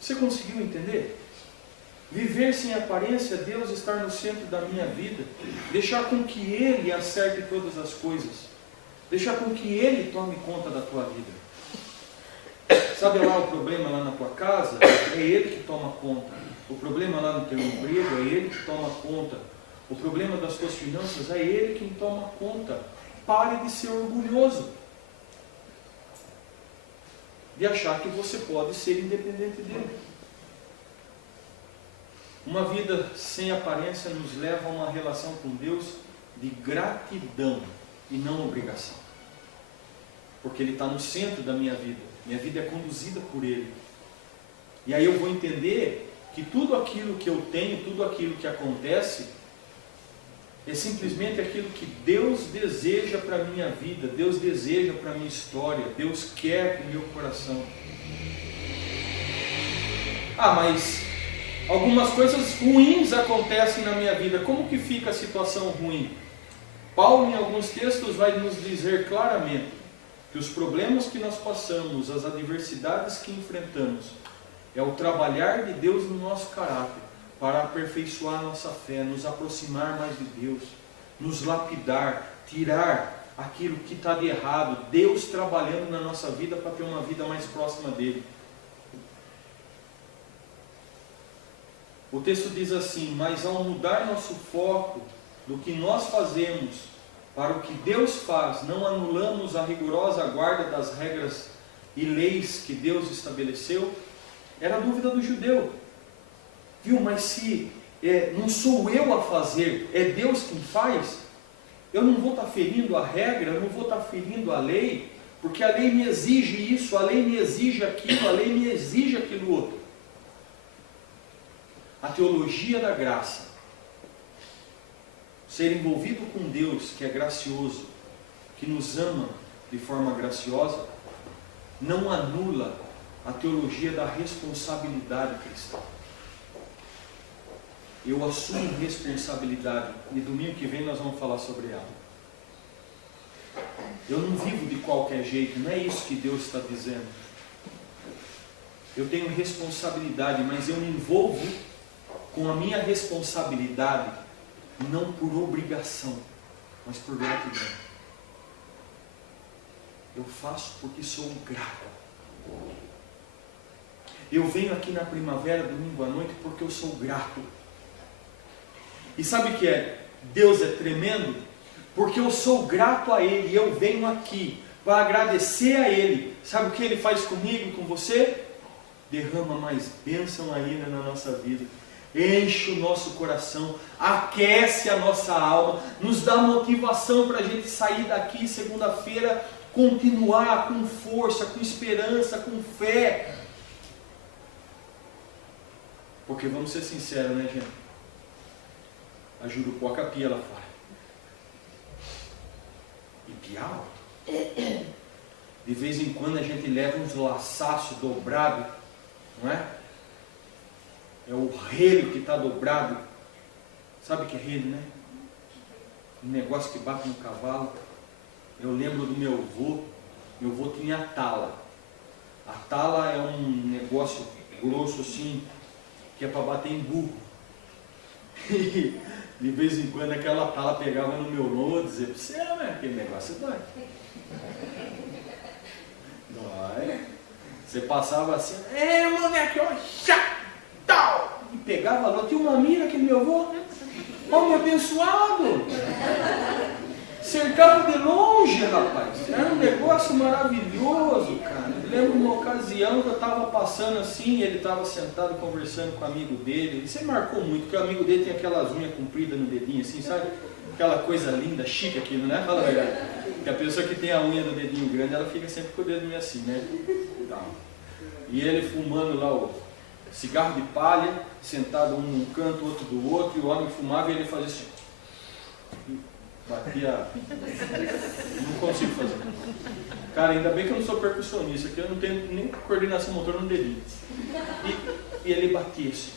Você conseguiu entender? Viver sem aparência, Deus estar no centro da minha vida, deixar com que Ele acerte todas as coisas, deixar com que Ele tome conta da tua vida. Sabe lá o problema lá na tua casa? É Ele que toma conta. O problema lá no teu emprego é Ele que toma conta. O problema das tuas finanças é Ele quem toma conta. Pare de ser orgulhoso, de achar que você pode ser independente dele. Uma vida sem aparência nos leva a uma relação com Deus de gratidão e não obrigação. Porque Ele está no centro da minha vida. Minha vida é conduzida por Ele. E aí eu vou entender que tudo aquilo que eu tenho, tudo aquilo que acontece, é simplesmente aquilo que Deus deseja para a minha vida, Deus deseja para a minha história, Deus quer para o meu coração. Ah, mas algumas coisas ruins acontecem na minha vida. Como que fica a situação ruim? Paulo, em alguns textos, vai nos dizer claramente que os problemas que nós passamos, as adversidades que enfrentamos, é o trabalhar de Deus no nosso caráter, para aperfeiçoar nossa fé, nos aproximar mais de Deus, nos lapidar, tirar aquilo que está de errado, Deus trabalhando na nossa vida para ter uma vida mais próxima dEle. O texto diz assim: mas ao mudar nosso foco do que nós fazemos para o que Deus faz, não anulamos a rigorosa guarda das regras e leis que Deus estabeleceu. Era a dúvida do judeu. Viu, mas se não sou eu a fazer, é Deus quem faz, eu não vou estar ferindo a regra, eu não vou estar ferindo a lei, porque a lei me exige isso, a lei me exige aquilo, a lei me exige aquilo outro. A teologia da graça, ser envolvido com Deus que é gracioso, que nos ama de forma graciosa, não anula a teologia da responsabilidade cristã. Eu assumo responsabilidade, e domingo que vem nós vamos falar sobre ela. Eu não vivo de qualquer jeito, não é isso que Deus está dizendo. Eu tenho responsabilidade, mas eu me envolvo com a minha responsabilidade, não por obrigação, mas por gratidão. Eu faço porque sou grato. Eu venho aqui na primavera, domingo à noite, porque eu sou grato. E sabe o que é? Deus é tremendo, porque eu sou grato a Ele, e eu venho aqui para agradecer a Ele. Sabe o que Ele faz comigo e com você? Derrama mais bênção ainda na nossa vida, enche o nosso coração, aquece a nossa alma, nos dá motivação para a gente sair daqui segunda-feira, continuar com força, com esperança, com fé. Porque vamos ser sinceros, né, gente? A Jurupoca pia lá fora. E pia alto. De vez em quando a gente leva uns laçaços dobrados, não é? É o relho que está dobrado. Sabe o que é relho, né? Um negócio que bate no cavalo. Eu lembro do meu avô. Meu avô tinha a tala. A tala é um negócio grosso assim, que é para bater em burro. E de vez em quando aquela tala pegava no meu lombo e dizia, você é, né? Aquele negócio dói. Dói. Você passava assim, moleque, ó, tal! E pegava lá, tinha uma mira aquele meu avô, homem abençoado. Cercava de longe, rapaz. Era um negócio maravilhoso, cara. Eu lembro uma ocasião que eu estava passando assim, ele estava sentado conversando com o amigo dele. Isso marcou muito, porque o amigo dele tem aquelas unhas compridas no dedinho, assim, sabe? Aquela coisa linda, chique aquilo, né? Fala a verdade. Porque a pessoa que tem a unha do dedinho grande, ela fica sempre com o dedo meio assim, né? Então, e ele fumando lá o cigarro de palha, sentado um num canto, outro do outro, e o homem fumava e ele fazia assim. Batia. Não consigo fazer. Cara, ainda bem que eu não sou percussionista, que eu não tenho nem coordenação motora no dedinho. E ele batia assim.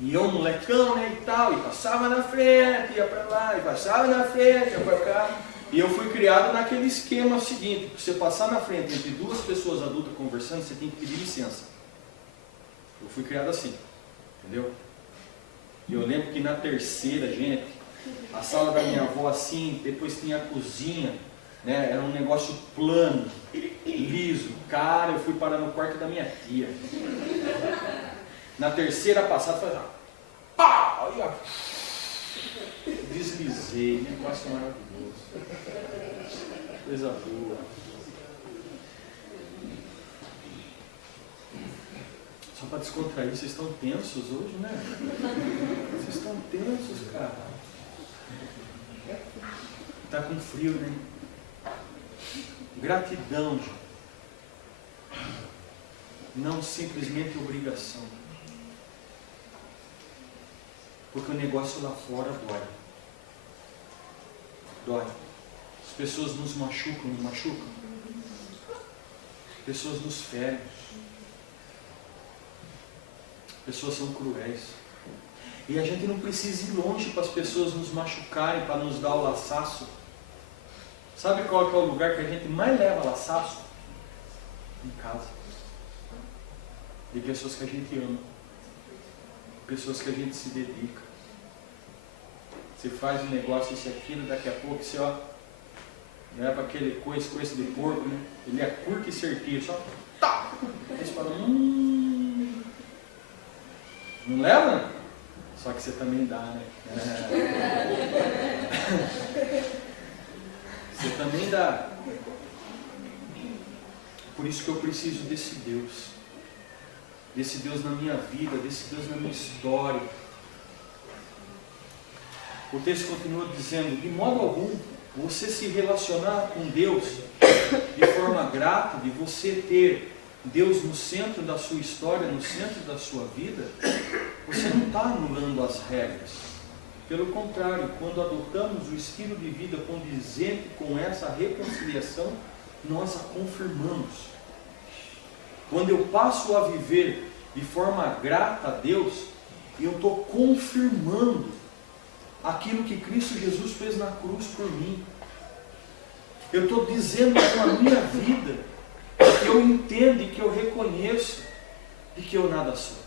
E eu, molecão, né, e tal, e passava na frente, ia pra lá, e passava na frente, ia pra cá. E eu fui criado naquele esquema seguinte: pra você passar na frente entre duas pessoas adultas conversando, você tem que pedir licença. Eu fui criado assim, entendeu? E eu lembro que na terceira, gente, a sala da minha avó assim, depois tinha a cozinha, né? Era um negócio plano, liso. Cara, eu fui parar no quarto da minha tia. Na terceira passada, foi lá, pá! Aí, ó, deslizei, negócio maravilhoso. Coisa boa. Só para descontrair, vocês estão tensos hoje, né? Vocês estão tensos, cara. Está com frio, né? Gratidão, gente. Não simplesmente obrigação. Porque o negócio lá fora dói. Dói. As pessoas nos machucam, não machucam? Pessoas nos ferem. Pessoas são cruéis. E a gente não precisa ir longe para as pessoas nos machucarem, para nos dar o laçaço. Sabe qual que é o lugar que a gente mais leva laçaço? Em casa. De pessoas que a gente ama. Pessoas que a gente se dedica. Você faz um negócio, isso e aquilo, daqui a pouco você, ó, leva aquele coice de porco, né? Ele é curto e certeiro, só tá! Aí você fala, não leva? Só que você também dá, né? Você também dá. Por isso que eu preciso desse Deus. Desse Deus na minha vida, desse Deus na minha história. O texto continua dizendo, de modo algum, você se relacionar com Deus de forma grata, de você ter Deus no centro da sua história, no centro da sua vida, você não está anulando as regras. Pelo contrário, quando adotamos o estilo de vida condizente com essa reconciliação, nós a confirmamos. Quando eu passo a viver de forma grata a Deus, eu estou confirmando aquilo que Cristo Jesus fez na cruz por mim. Eu estou dizendo com a minha vida que eu entendo e que eu reconheço de que eu nada sou,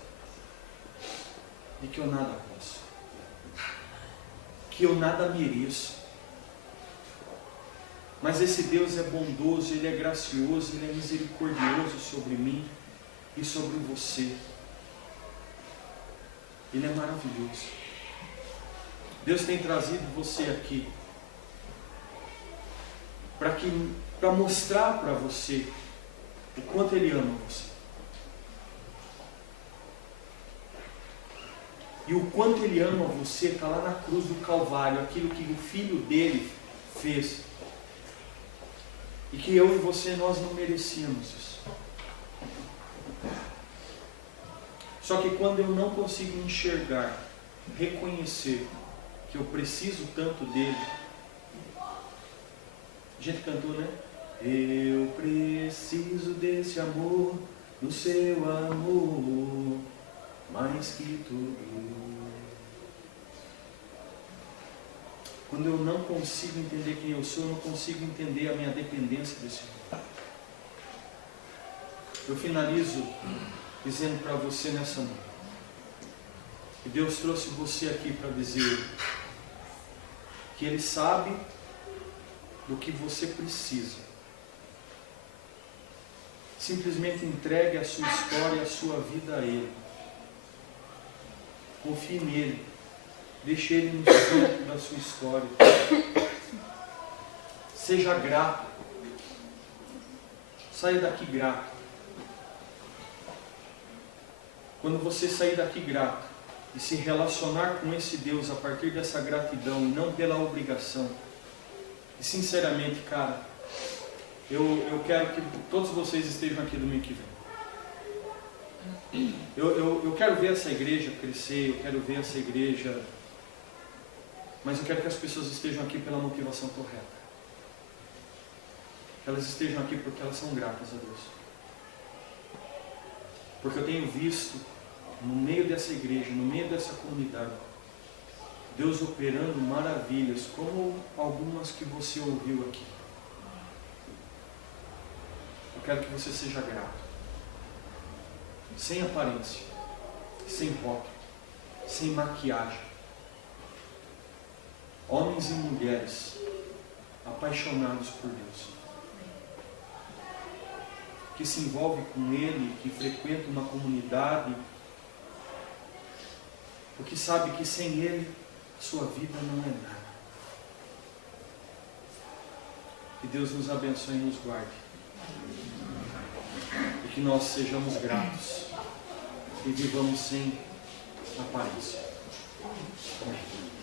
de que eu nada posso, que eu nada mereço. Mas esse Deus é bondoso, Ele é gracioso, Ele é misericordioso sobre mim e sobre você. Ele é maravilhoso. Deus tem trazido você aqui para mostrar para você o quanto Ele ama você. E o quanto Ele ama você está lá na cruz do Calvário, aquilo que o Filho dele fez. E que eu e você, nós não merecíamos isso. Só que quando eu não consigo enxergar, reconhecer que eu preciso tanto dele, a gente cantou, né? Eu preciso desse amor, do seu amor, mais que tudo. Quando eu não consigo entender quem eu sou, eu não consigo entender a minha dependência desse amor. Eu finalizo dizendo para você nessa noite que Deus trouxe você aqui para dizer que Ele sabe do que você precisa. Simplesmente entregue a sua história, a sua vida a Ele. Confie nele. Deixe Ele no centro da sua história. Seja grato. Saia daqui grato. Quando você sair daqui grato e se relacionar com esse Deus a partir dessa gratidão e não pela obrigação, e sinceramente, cara, eu quero que todos vocês estejam aqui domingo que vem. Eu quero ver essa igreja crescer, eu quero ver essa igreja, mas eu quero que as pessoas estejam aqui pela motivação correta. Que elas estejam aqui porque elas são gratas a Deus. Porque eu tenho visto, no meio dessa igreja, no meio dessa comunidade, Deus operando maravilhas, como algumas que você ouviu aqui. Eu quero que você seja grato. Sem aparência, sem rótulo, sem maquiagem. Homens e mulheres apaixonados por Deus, que se envolve com Ele, que frequenta uma comunidade, porque sabe que sem Ele a sua vida não é nada. Que Deus nos abençoe e nos guarde. E que nós sejamos gratos e vivamos sem aparência. Amém.